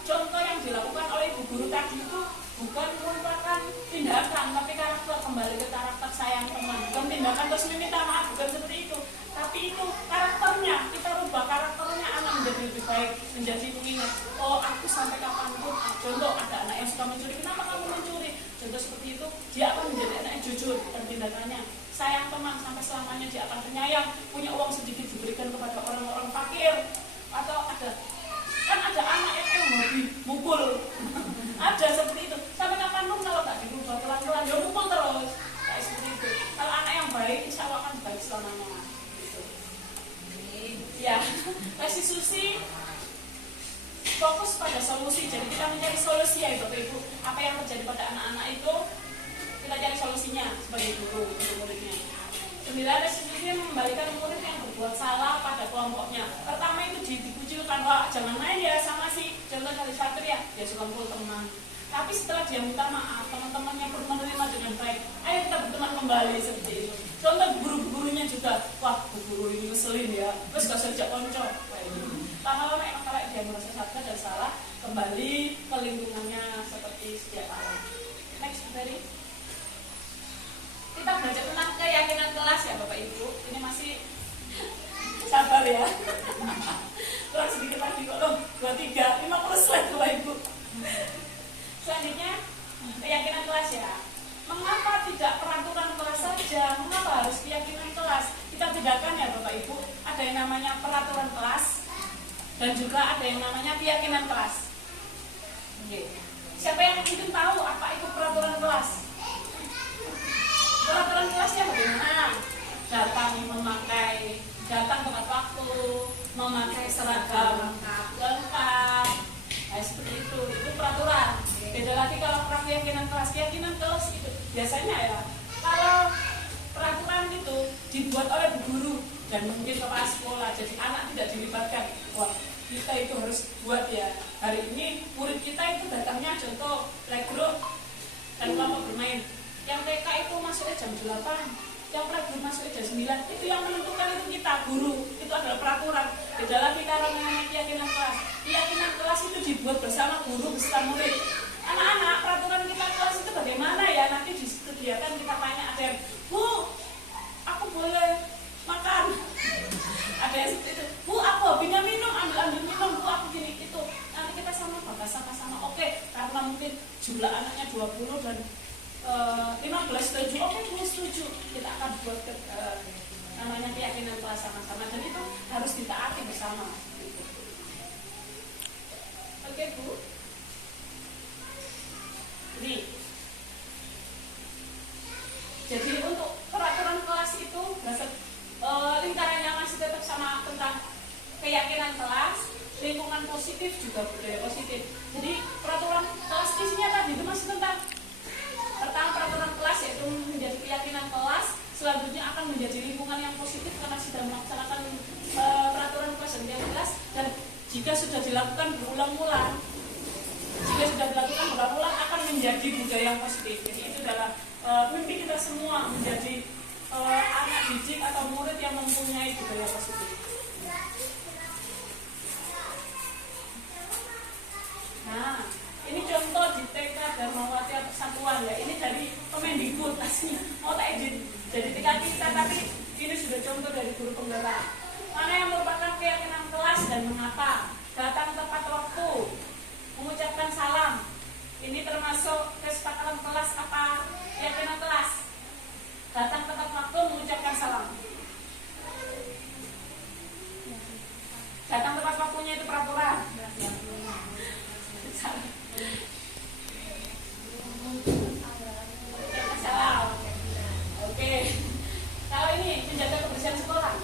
contoh yang dilakukan oleh ibu guru tadi itu bukan merupakan tindakan, tapi karakter, kembali ke karakter sayang teman. Bukan tindakan terus meminta maaf, bukan seperti itu. Tapi itu karakternya, kita rubah karakternya anak menjadi lebih baik, menjadi mengingat, oh aku sampai kapanpun, contoh ada anak yang suka mencuri, kenapa kamu mencuri? Contoh seperti itu, dia akan menjadi anak yang jujur dan tindakannya. Sayang teman, sampai selamanya dia akan penyayang, punya uang sedikit diberikan kepada orang-orang fakir. Atau ada anak yang hobi mukul. Ada seperti itu. Sampai kapanpun kalau nggak dirubah pelan-pelan, dia mukul terus. Kayak seperti itu. Kalau anak yang baik, insya Allah akan baik selamanya. Gitu. Ya, restitusi fokus pada solusi. Jadi kita mencari solusi ya Bapak Ibu. Apa yang terjadi pada anak-anak itu kita cari solusinya sebagai guru untuk muridnya. 9. Restitusi mengembalikan murid yang berbuat salah pada kelompoknya. Pertama itu dikucilkan, wah jangan main ya sama si contoh dari Satria, dia suka mukul teman. Tapi setelah dia minta maaf, teman-temannya pun menerima dengan baik. Ayo kita berteman kembali seperti itu. Contoh guru-gurunya juga, wah guru ini ngeselin ya, terus gak usah dijak konco. Lama-lama emang kalau dia merasa sadar dan salah, kembali ke lingkungannya seperti sedia kala. Next, dari kita belajar tentang keyakinan kelas ya Bapak Ibu. Ini masih sabar ya. Kurang sedikit lagi kok loh, 23, 50 slide Bapak Ibu. Selanjutnya keyakinan kelas ya. Mengapa tidak peraturan kelas saja? Mengapa harus keyakinan kelas? Kita bedakan ya Bapak Ibu. Ada yang namanya peraturan kelas dan juga ada yang namanya keyakinan kelas. Oke. Siapa yang mungkin tahu apa itu peraturan kelas? Peraturan kelasnya bagaimana? Datang tepat waktu, memakai seragam lengkap, seperti itu peraturan. Beda lagi kalau keyakinan kelas itu biasanya ya, kalau peraturan itu dibuat oleh bu guru dan mungkin kepala sekolah, jadi anak tidak dilibatkan. Wah, kita itu harus buat ya. Hari ini murid kita itu datangnya contoh playgroup dan kelompok bermain. Yang TK itu masuknya jam 8, yang playgroup masuknya jam 9. Itu yang menentukan itu kita, guru. Itu adalah peraturan. Beda lagi kalau namanya keyakinan kelas. Keyakinan kelas itu dibuat bersama guru beserta murid. Anak-anak, peraturan kita kelas itu bagaimana ya? Nanti di kegiatan kita tanya, ada yang, Bu, aku boleh makan? Ada yang seperti itu, Bu, aku hobinya minum, ambil minum, Bu, aku gini gitu. Nanti kita sama-sama oke, karena mungkin jumlah anaknya 20 dan 15 setuju, oke, 10 setuju, kita akan buat namanya keyakinan kelas sama-sama, dan itu harus ditaati bersama. Oke Bu. Jadi untuk peraturan kelas itu lingkarannya masih tetap sama tentang keyakinan kelas, lingkungan positif juga budaya positif. Jadi peraturan kelas isinya tadi itu masih tentang pertama peraturan kelas yaitu menjadi keyakinan kelas, selanjutnya akan menjadi lingkungan yang positif karena sudah melaksanakan peraturan kelas dan kelas, dan jika sudah dilakukan berulang-ulang akan menjadi budaya yang positif. Jadi itu adalah mimpi kita semua menjadi anak didik atau murid yang mempunyai budaya positif. Nah, ini contoh di TK Dharmawati Persatuan ya. Ini dari Kemendikbud aslinya. Mau tak edit jadi TK kita, tapi ini sudah contoh dari guru penggerak. Mana yang merupakan keyakinan kelas dan mengapa? Datang tepat waktu, mengucapkan salam. Ini termasuk kesepakatan kelas apa? Keyakinan kelas. Datang tepat waktu, mengucapkan salam. Datang tepat waktunya itu peraturan. Salam. Oke. Kalau ini menjaga kebersihan sekolah.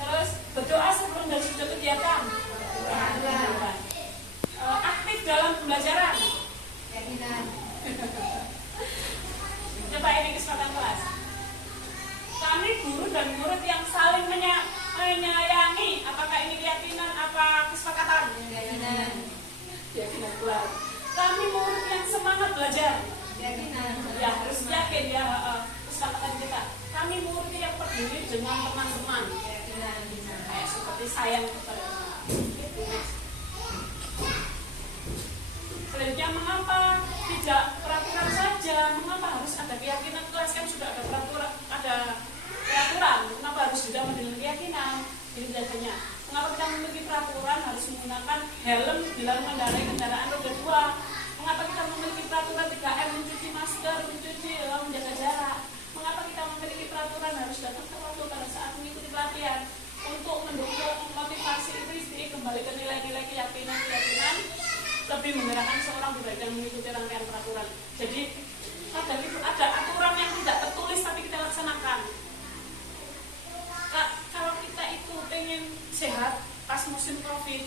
Terus berdoa sebelum dan sesudah kegiatan. Aktif dalam pembelajaran. Coba ini kesempatan kelas. Kami guru dan murid yang saling menyayangi. Apakah ini keyakinan apa kesepakatan? Keyakinan kelas. Kami murid yang semangat belajar. Keyakinan. Ya harus yakin ya kesepakatan kita. Kami murid yang peduli dengan teman-teman. Keyakinan. Kayak seperti sayang kepada teman. Selanjutnya mengapa tidak peraturan saja? Mengapa harus ada keyakinan kelas? Kan sudah ada peraturan, Kenapa harus ditambah dengan keyakinan? Ini jadinya. Mengapa kita memiliki peraturan harus menggunakan helm dalam mengendarai kendaraan roda 2? Mengapa kita memiliki peraturan 3M, mencuci masker, menjaga jarak? Mengapa kita memiliki peraturan harus datang ke waktu pada saat mengikuti pelatihan? Untuk mendukung motivasi itu kembali ke nilai-nilai keyakinan, lebih menggerakkan seorang budak yang mengikuti rangkaian peraturan. Jadi kadang itu ada aturan yang tidak tertulis tapi kita laksanakan. Kalau kita itu pengen sehat pas musim COVID,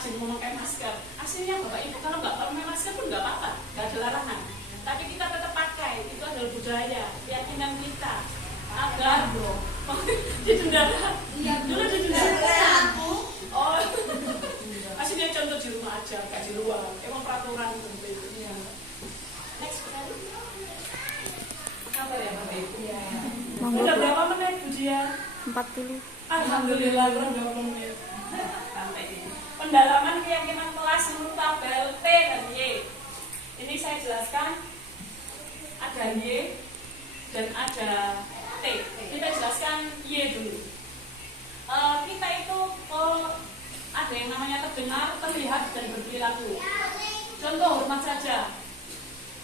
rajin memakai masker. Aslinya Bapak Ibu kalau nggak pakai masker pun nggak apa-apa, nggak ada larangan. Tapi kita tetap pakai, itu adalah budaya, keyakinan kita agar di Dundara. Iya, Dulu di Dundara. Oh, aslinya contoh di rumah aja, nggak di luar. Emang peraturan tentu itu. Next, kabar ya Bapak Ibu. Udah berapa menit Bu Dia? 40. Alhamdulillah kurang 20 menit. Sampai ini. Pendalaman keyakinan kelas menurut tabel T dan Y. Ini saya jelaskan ada Y dan ada T. Kita jelaskan Y dulu. Kita itu ada yang namanya terdengar, terlihat dan berperilaku. Contoh hormat saja.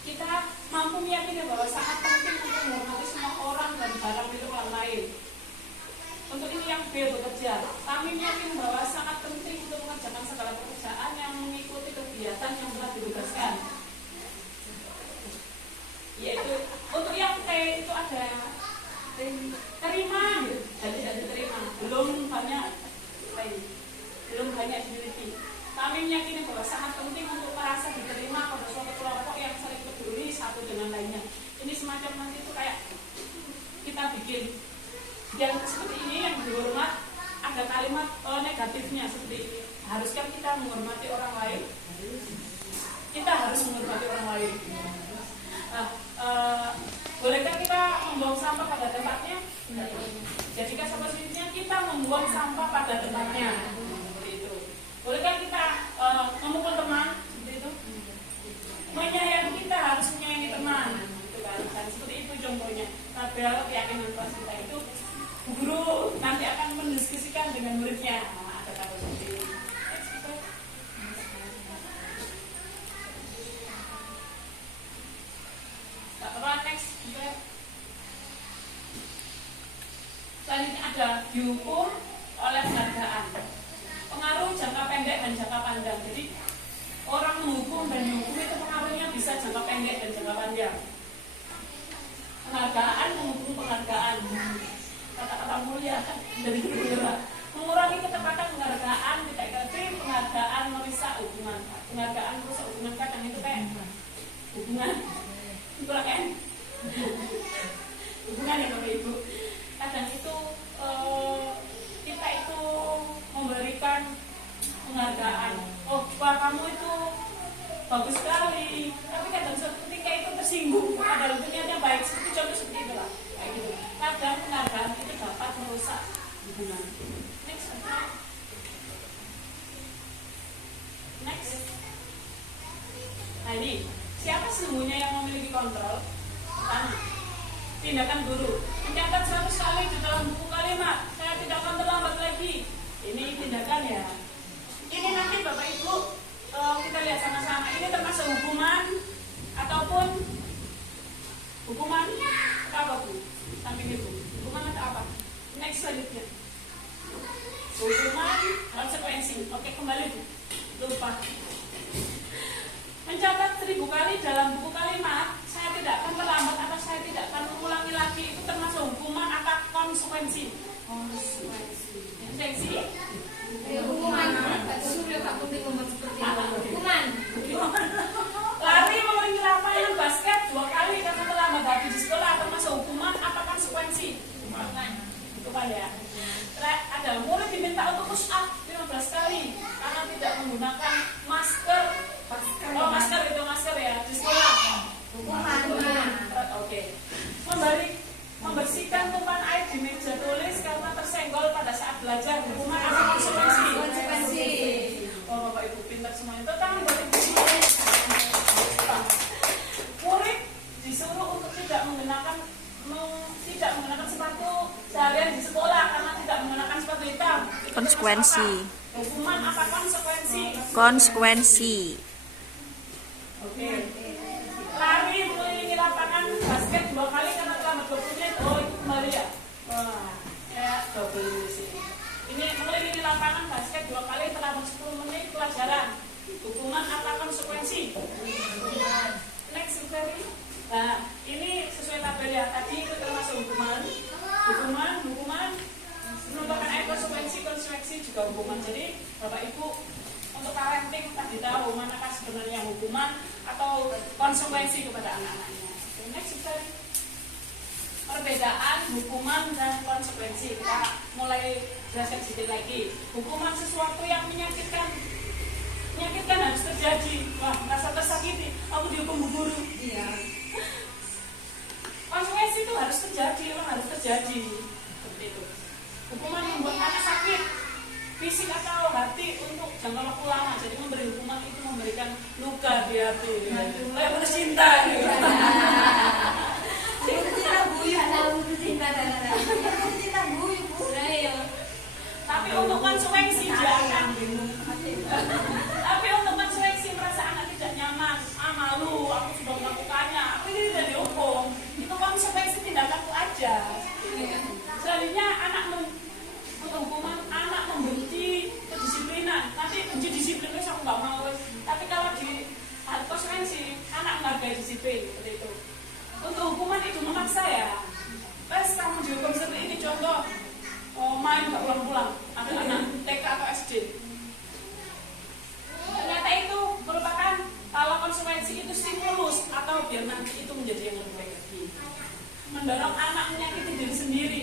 Kita mampu meyakini bahwa sangat penting untuk menghormati semua orang dan barang milik orang lain. Untuk ini yang B bekerja. Kami meyakini bahwa sangat penting untuk mengerjakan segala pekerjaan yang mengikuti kegiatan yang telah ditugaskan. Yaitu untuk yang T itu ada terima dan tidak diterima. Belum banyak dimiliki. Kami meyakini bahwa sangat penting untuk merasa diterima pada suatu kelompok yang saling peduli satu dengan lainnya. Ini semacam nanti itu kayak kita bikin yang seperti ini yang dihormat, ada kalimat negatifnya seperti ini. Haruskah kita menghormati orang lain? Kita harus menghormati orang lain. Bolehkah kita membuang sampah pada tempatnya? Jadikan sepertinya kita membuang sampah pada tempatnya. Seperti itu. Bolehkah kita memukul teman? Seperti itu. Menyayangi, kita harus menyayangi teman. Gitu kan? Dan seperti itu contohnya. Tabel keyakinan kelas kita itu guru nanti akan mendiskusikan dengan muridnya. Ada tabel seperti ini. Next. Selanjutnya ada diukur oleh penghargaan. Pengaruh jangka pendek dan jangka panjang. Jadi orang menghukum dan dihukum itu pengaruhnya bisa jangka pendek dan jangka panjang. Penghargaan menghukum penghargaan. Kata-kata mulia dari guru. Mengurangi ketepatan penghargaan tidak efektif, penghargaan merusak hubungan. Penghargaan merusak hubungan kadang itu kayak hubungan kurang kan? Hubungan ya Bapak Ibu. Kadang itu kita itu memberikan penghargaan. Oh, wah kamu itu bagus sekali. Tapi kadang suatu ketika itu tersinggung. Padahal niatnya baik. Seperti contoh seperti itu lah. Kayak gitu. Kadang penghargaan itu dapat merusak hubungan. Next. Nah ini, siapa sesungguhnya yang memiliki kontrol? Pertama, tindakan guru. Mencatat 100 kali di dalam buku kalimat. Saya tidak akan terlambat lagi. Ini tindakan ya. Ini nanti Bapak Ibu kita lihat sama-sama. Ini termasuk hukuman ataupun hukuman apa Bu? Samping itu. Hukuman atau apa? Next selanjutnya. Hukuman konsekuensi. Oke, kembali Bu. Lupa. Mencatat 1000 kali dalam buku kalimat, saya tidak akan terlambat atau saya tidak akan mengulangi lagi, itu termasuk hukuman atau konsekuensi? Konsekuensi? Hukuman. Sudah Pak Putri ngomong seperti itu. Hukuman. Lari mengelilingi lapangan basket 2 kali karena terlambat habis di sekolah, termasuk hukuman atau konsekuensi? Hukuman ya. Ada murid diminta untuk push up 15 kali karena tidak menggunakan masker. Oh, masker itu masker ya di sekolah. Hukuman. Oke. Membersihkan tumpahan air di meja tulis karena tersenggol pada saat belajar. Hukuman atau konsekuensi? Konsekuensi. Oh, Bapak Ibu pintar semua itu. Tangan buat Ibu semua. Murid disuruh untuk tidak menggunakan sepatu seharian di sekolah karena tidak menggunakan sepatu hitam. Konsekuensi. Hukuman apa konsekuensi? Konsekuensi. Oke. Lari mengelilingi lapangan basket 2 kali karena terlambat 20 menit. Oh, itu kembali ya. Wah, kayak double di sini. Ini mengelilingi lapangan basket 2 kali terlambat 10 menit pelajaran. Hukuman apa konsekuensi? Next, Ferry. Nah, ini sesuai tabel ya. Tadi itu termasuk hukuman. Hukuman. Menambahkan konsekuensi juga hukuman. Jadi, Bapak Ibu untuk parenting tadi tahu manakah sebenarnya hukuman atau konsekuensi kepada anak-anaknya. Next slide. Perbedaan hukuman dan konsekuensi. Kita mulai jelaskan sedikit lagi. Hukuman sesuatu yang menyakitkan harus terjadi. Wah, merasa tersakiti, aku dihukum bu guru. Iya. Konsekuensi itu harus terjadi, memang harus terjadi. Seperti itu. Hukuman membuat anak sakit, fisik atau hati untuk jangka waktu lama. Jadi memberi hukuman itu memberikan luka di hati. Kayak putus cinta. Cinta buyut, tahu cinta dan cinta buyut. Tapi untuk konsekuensi jangan. Tapi untuk konsekuensi merasa anak tidak nyaman, malu, aku sudah melakukannya, aku ini tidak dihukum. Itu konsekuensi tindakanku aja. Selanjutnya untuk hukuman anak membenci kedisiplinan. Nanti benci disiplin itu aku nggak mau. Tapi kalau di konsekuensi anak menghargai disiplin seperti itu. Untuk hukuman itu memaksa ya. Kamu dihukum seperti ini contoh. Main gak pulang-pulang, ada anak TK atau SD. Ternyata itu merupakan kalau konsekuensi itu stimulus atau biar nanti itu menjadi yang lebih baik lagi. Mendorong anak menyakiti diri sendiri.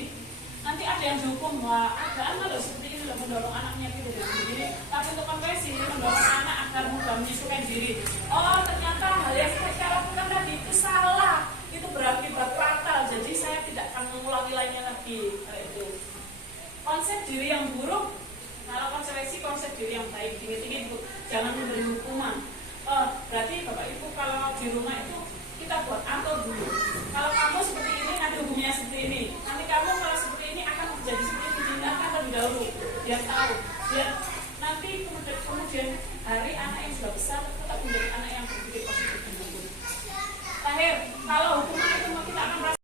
Nanti ada yang dihukum, wah ada anak loh seperti ini loh mendorong anak menyakiti diri sendiri. Tapi untuk konsekuensi mendorong anak agar mudah menyesuaikan diri. Oh ternyata hal yang saya lakukan tadi itu salah, itu berakibat fatal. Jadi saya tidak akan mengulangi lainnya lagi. Itu. Konsep diri yang buruk, kalau konsekuensi konsep diri yang baik, tinggi-tinggi itu jangan memberi hukuman. Berarti Bapak Ibu kalau di rumah itu kita buat atur dulu. Kalau kamu seperti ini, nanti hukumnya seperti ini. Nanti kamu kalau seperti ini akan menjadi seperti ini, tindakan terlebih dahulu. Biar tahu, biar nanti kemudian hari anak yang sudah besar tetap menjadi anak yang berpikir positif dan bagus. Terakhir, kalau hukuman itu kita akan merasa.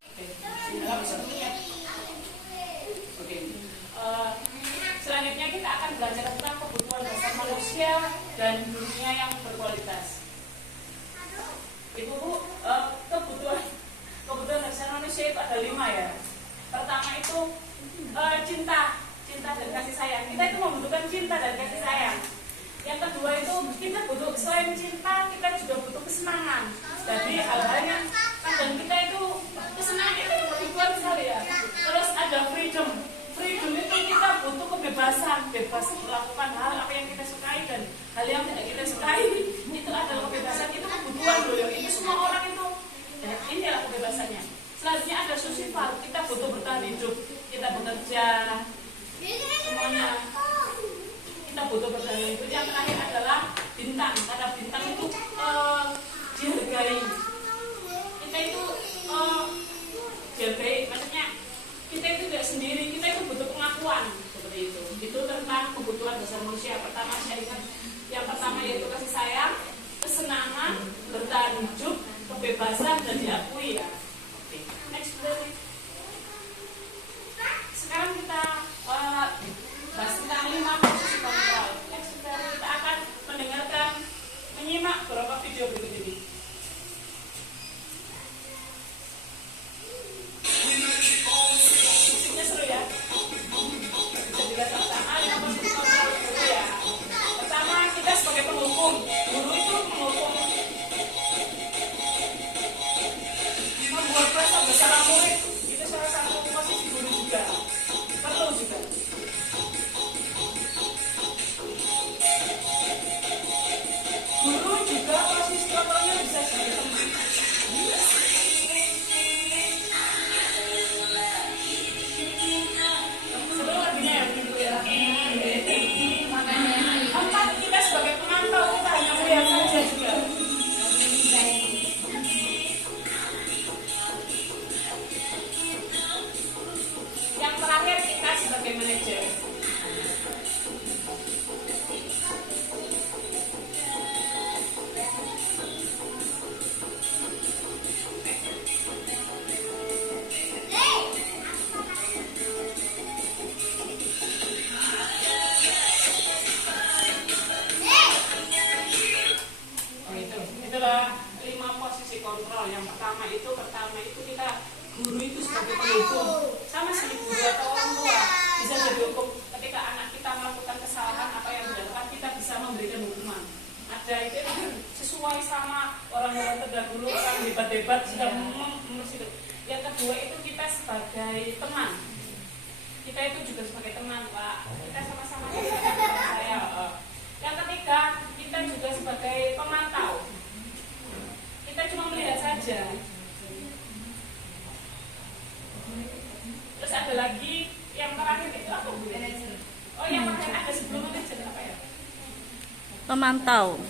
Selanjutnya kita akan belajar tentang kebutuhan dasar manusia dan dunia yang berkualitas. Ibu, kebutuhan dasar manusia itu ada 5 ya. Pertama itu cinta dan kasih sayang. Kita itu membutuhkan cinta dan kasih sayang. Yang kedua itu kita butuh selain cinta kita juga butuh kesenangan. Jadi hal-hal yang kadang kita itu kesenangan itu kebutuhan sekali ya. Terus ada freedom itu kita butuh kebebasan, bebas melakukan hal apa yang kita sukai dan hal yang tidak kita sukai. Itu adalah kebebasan, itu kebutuhan loh. Itu semua orang itu, ini adalah kebebasannya. Selanjutnya ada survival, kita butuh bertahan hidup, kita bekerja, semuanya kita butuh bertahan hidup. Yang terakhir adalah bintang, karena bintang itu dihargai. Kita itu dihargai, maksudnya kita itu tidak sendiri, kita itu butuh pengakuan seperti itu. Itu tentang kebutuhan dasar manusia. Pertama saya ingat, yang pertama yaitu kasih sayang, kesenangan, bertahan hidup, kebebasan dan diakui ya. Oke. Next please. Sekarang kita bahas tentang 5 posisi kontrol. Next please. Kita akan menyimak beberapa video berikut ini. Seru ya. Bisa dilihat sama-sama 5 posisi kontrol dulu ya. Pertama kita sebagai penghukum. Guru itu penghukum. hebat, sudah mempersiapkan. Yang kedua itu kita sebagai teman. Kita itu juga sebagai teman, Pak. Kita sama-sama saya. Yang ketiga, kita juga sebagai pemantau. Kita cuma melihat saja. Terus ada lagi yang terakhir itu apa, Bu? Oh, yang terakhir ada sebelum manajer apa ya? Pemantau.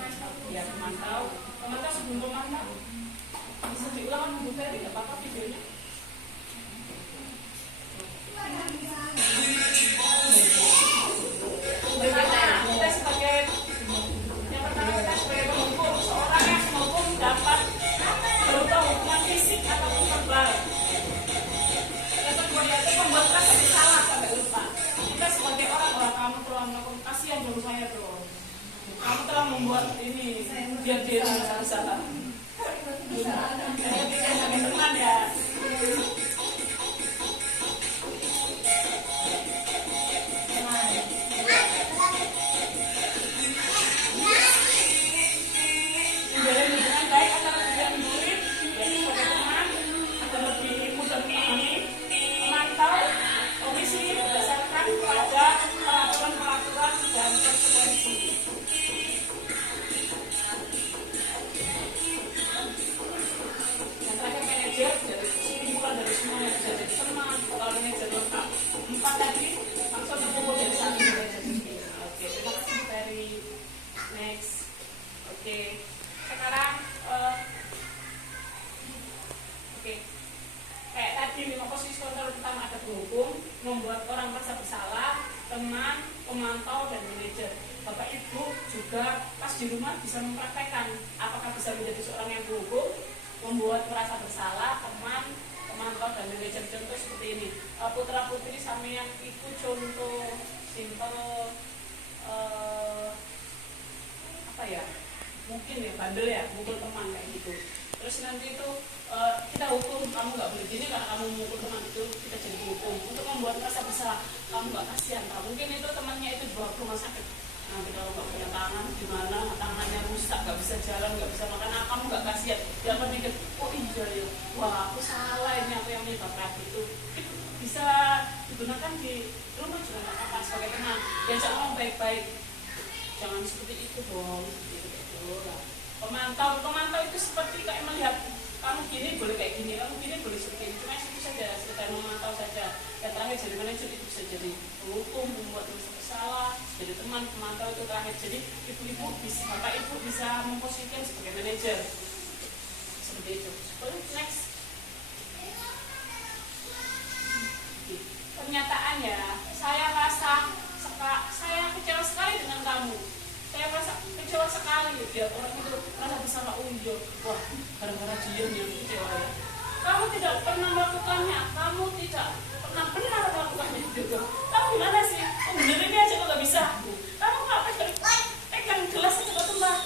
Ya, pemantau. Pemantau sebelum pemantau. Bisa diulang Bu Ferry, nggak apa-apa videonya. Kita sebagai yang pertama kita sebagai penghukum, seorang yang menghukum dapat berupa hukuman fisik ataupun verbal. Yang kedua itu membuat rasa bersalah sampai lupa. Kita sebagai orang kamu telah melakukan, kasihan dong saya dong. Kamu telah membuat ini biar dia salah. Sebagai teman ya. Membuat orang merasa bersalah, teman, pemantau, dan manajer. Bapak Ibu juga pas di rumah bisa mempraktekkan apakah bisa menjadi seorang yang berhukum, membuat merasa bersalah, teman, pemantau, dan manajer. Contoh seperti ini, putra putri sama yang itu contoh simple apa ya, mungkin ya bandel ya, mukul teman kayak gitu. Terus nanti itu kita hukum, kamu nggak boleh gini karena kamu memukul teman, itu kita jadi hukum untuk membuat merasa bersalah. Kamu nggak kasihan, Pak. Mungkin itu temannya itu dibawa ke rumah sakit. Nanti kalau nggak punya tangan gimana, tangannya rusak, nggak bisa jalan, nggak bisa makan, kamu nggak kasihan. Jangan mikir, oh iya ya, wah aku salah ini, aku yang menyebabkan itu bisa digunakan di rumah juga nggak apa-apa sebagai teman. Diajak ngomong baik-baik, jangan seperti itu dong, gitu lah. Pemantau itu seperti kayak melihat kamu gini boleh kayak gini, kamu gini boleh seperti ini. Cuma itu saja, sekedar memantau saja. Yang terakhir jadi manajer itu bisa jadi penghukum, membuat merasa bersalah, jadi teman, pemantau itu terakhir. Jadi ibu-ibu bisa, bapak ibu bisa memposisikan sebagai manajer seperti itu. Boleh next. Pernyataannya, saya kecewa sekali dengan kamu. Saya merasa kecewa sekali dia orang itu merasa bersalah. Wah, gara-gara dia yang kecewa ya. Kamu tidak pernah melakukannya, kamu tidak pernah benar melakukannya gitu. Kamu gimana sih? Oh, bener ini aja kok gak bisa. Kamu nggak pegang gelas itu kok tumbang.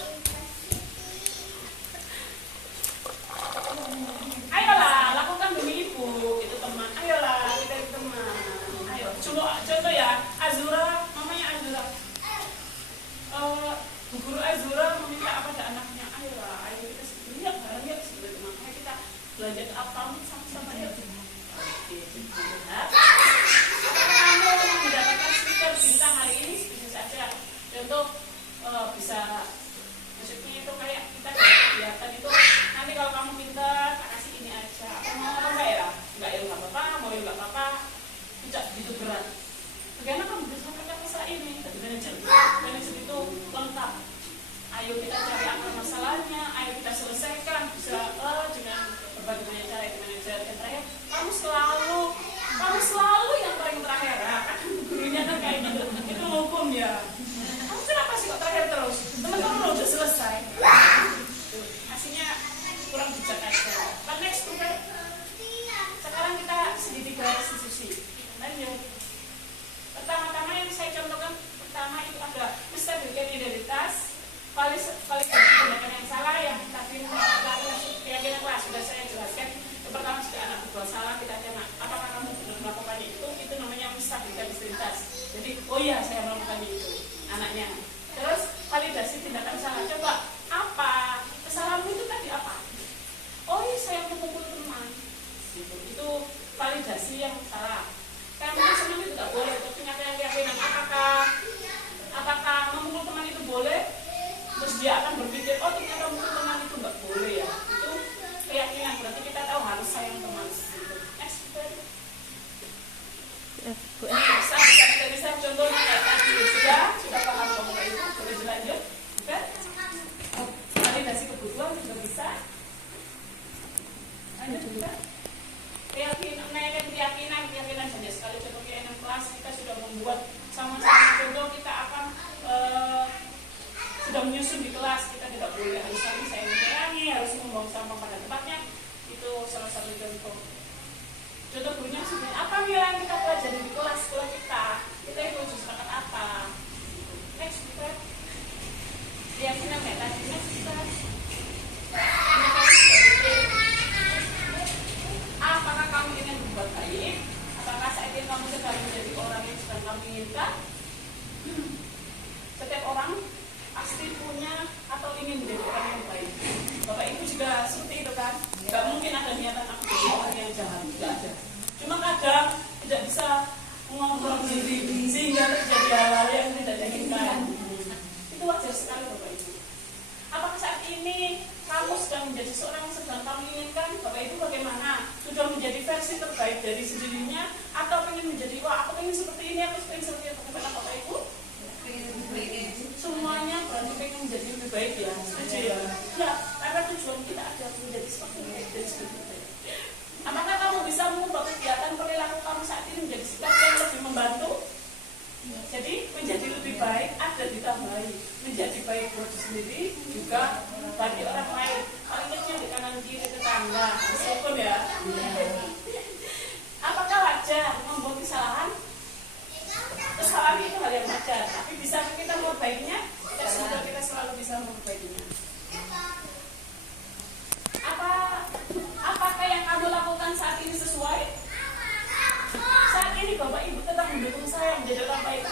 Ayolah, lakukan demi ibu, itu teman. Ayolah, kita itu teman. Ayo, contoh ya, Azura, mamanya Azura. Bu Guru Azura meminta pada anaknya, ayolah, ayo kita lihat bareng ya sebagai teman. Ayo kita belanja ke Alfamart sama-sama ya. Oke, lihat. Apakah kamu mendapatkan stiker bintang hari ini? Bisa saja. Contoh bisa, maksudnya itu kayak kita kegiatan itu. Nanti kalau kamu pintar, kasih ini aja. Mau apa enggak ya? Enggak ya nggak apa-apa, mau ya nggak apa-apa. Tidak begitu berat. Bagaimana kamu bisa mencapai masalah ini? Dari manajer itu lengkap. Ayo kita cari akar masalahnya, ayo kita selesaikan. Bisa dengan berbagai macam cara itu manajer. Yang terakhir, kamu selalu yang paling terakhir. Kan gurunya kan kayak gitu. Itu hukum ya. Kamu kenapa sih kok terakhir terus? Teman-teman udah selesai. Aslinya kurang bijak aja. But next, sekarang kita sedikit bahas institusi. Lanjut. Pertama-tama yang saya contohkan, pertama itu ada menstabilkan identitas, validasi tindakan yang salah yang tadi keyakinan kelas sudah saya jelaskan. Yang pertama jika anak berbuat salah kita tanya apakah kamu benar melakukan itu namanya menstabilkan identitas. Jadi oh iya saya melakukan itu anaknya. Terus validasi tindakan salah, coba apa kesalahanmu itu tadi apa? Oh iya saya gampang pada tempatnya. Itu salah satu contoh. Contoh gurunya sebenarnya apa nilai yang kita pelajari di kelas kalau kita itu sepakat apa? Next kita keyakinan ya tadi next kita apakah kamu ingin berbuat baik? Apakah saat ini kamu sedang menjadi orang yang sedang kamu inginkan? Setiap orang pasti punya atau ingin menjadi orang yang baik. Bapak Ibu juga seperti itu kan? Gak mungkin ada niatan aku jadi orang yang jahat, tidak ada. Cuma kadang tidak bisa mengontrol diri sehingga terjadi hal-hal yang tidak diinginkan. Itu wajar sekali Bapak Ibu. Apakah saat ini kamu sedang menjadi seorang yang sedang kamu inginkan? Bapak Ibu bagaimana? Sudah menjadi versi terbaik dari sendirinya atau ingin menjadi wah aku ingin seperti ini, aku ingin seperti itu? Bagaimana Bapak Ibu? Semuanya berarti pengen menjadi lebih baik ya, setuju ya? Ya, karena tujuan kita ada menjadi seperti baik dan sebagainya. Apakah kamu bisa mengubah kegiatan perilaku kamu saat ini menjadi sikap yang lebih membantu? Jadi menjadi lebih baik ada ditambahi menjadi baik buat diri sendiri juga bagi orang lain. Paling kecil di kanan kiri tetangga, meskipun ya. Apakah wajar membuat kesalahan? Kesalahan itu hal yang wajar, tapi bisa kita memperbaikinya? Tidak semua kita selalu bisa memperbaikinya. Apakah yang kamu lakukan saat ini sesuai? Saat ini Bapak Ibu tetap mendukung saya menjadi orang baik.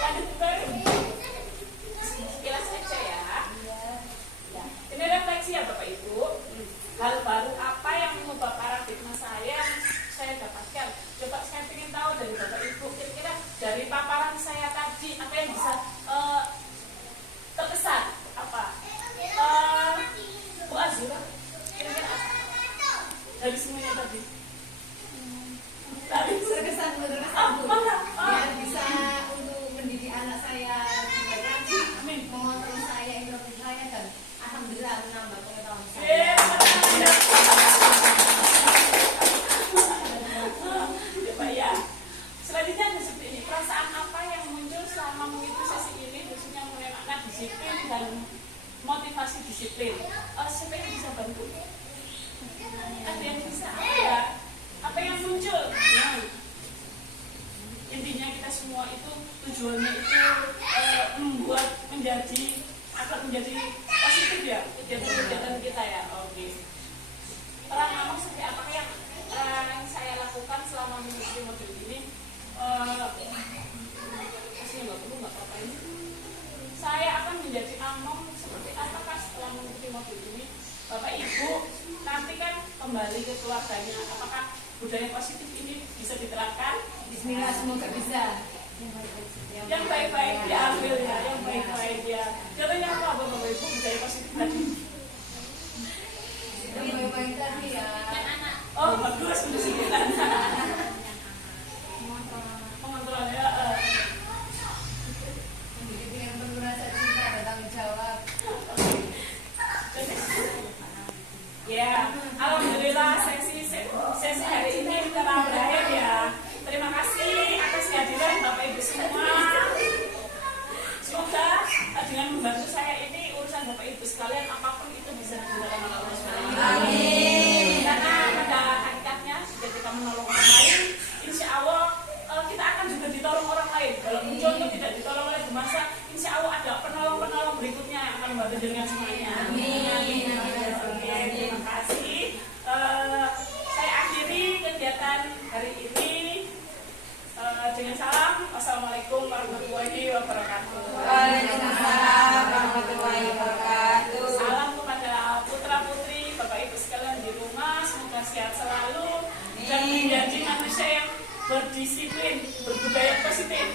Lanjut baru. Sekilas saja ya. Ini refleksi ya Bapak Ibu. Hal baru apa yang mengubah paradigma saya dapatkan? Coba saya ingin tahu dari Bapak Ibu. Kira-kira dari paparan saya tadi apa yang bisa terkesan? Apa? Bu Azura, kira-kira apa? Dari semuanya tadi. Tadi Terkesan Bu. Biar bisa untuk mendidik anak saya lebih rajin, mengontrol saya, introspeksi saya dan alhamdulillah menambah pengetahuan saya. Pak ya. Selanjutnya ada seperti ini. Perasaan apa yang muncul selama mengikuti sesi ini, khususnya mengenai makna disiplin dan motivasi disiplin? Siapa yang bisa bantu? Ada yang bisa apa ya? Apa yang muncul? Nah, intinya kita semua itu tujuannya itu membuat akan menjadi positif ya kegiatan kita ya. Oke. Orang ngomong seperti apa yang saya lakukan selama mengikuti modul ini? Aslinya nggak perlu nggak apa-apa ini. Saya akan menjadi among seperti apakah setelah mengikuti modul ini? Bapak Ibu nanti kan kembali ke keluarganya. Apakah budaya positif ini bisa diterapkan? Bismillah, semoga bisa. Yang baik-baik diambil ya, yang baik-baik ya. Contohnya apa Bapak Ibu budaya positif tadi? Yang baik-baik tadi ya. Oh bagus, mendidik anak. Pengontrolan ya. Mendidik dengan penuh rasa cinta dan tanggung jawab. Ya, alhamdulillah sesi hari ini telah berakhir ya. Terima kasih atas kehadiran Bapak Ibu semua. Semoga dengan membantu saya ini urusan Bapak Ibu sekalian apapun itu bisa dilakukan oleh Allah Subhanahu wa taala. Karena pada hakikatnya ketika menolong orang lain, insya Allah kita akan juga ditolong orang lain. Kalau contoh tidak ditolong oleh masa, insya Allah ada penolong-penolong berikutnya yang akan membantu dengan semuanya. Amin. Terima kasih. Saya akhiri kegiatan hari ini dengan salam. Wassalamualaikum warahmatullahi wabarakatuh. Waalaikumsalam warahmatullahi wabarakatuh. Salam kepada putra-putri, Bapak Ibu sekalian di rumah. Semoga sehat selalu dan menjadi manusia yang berdisiplin, berbudaya positif.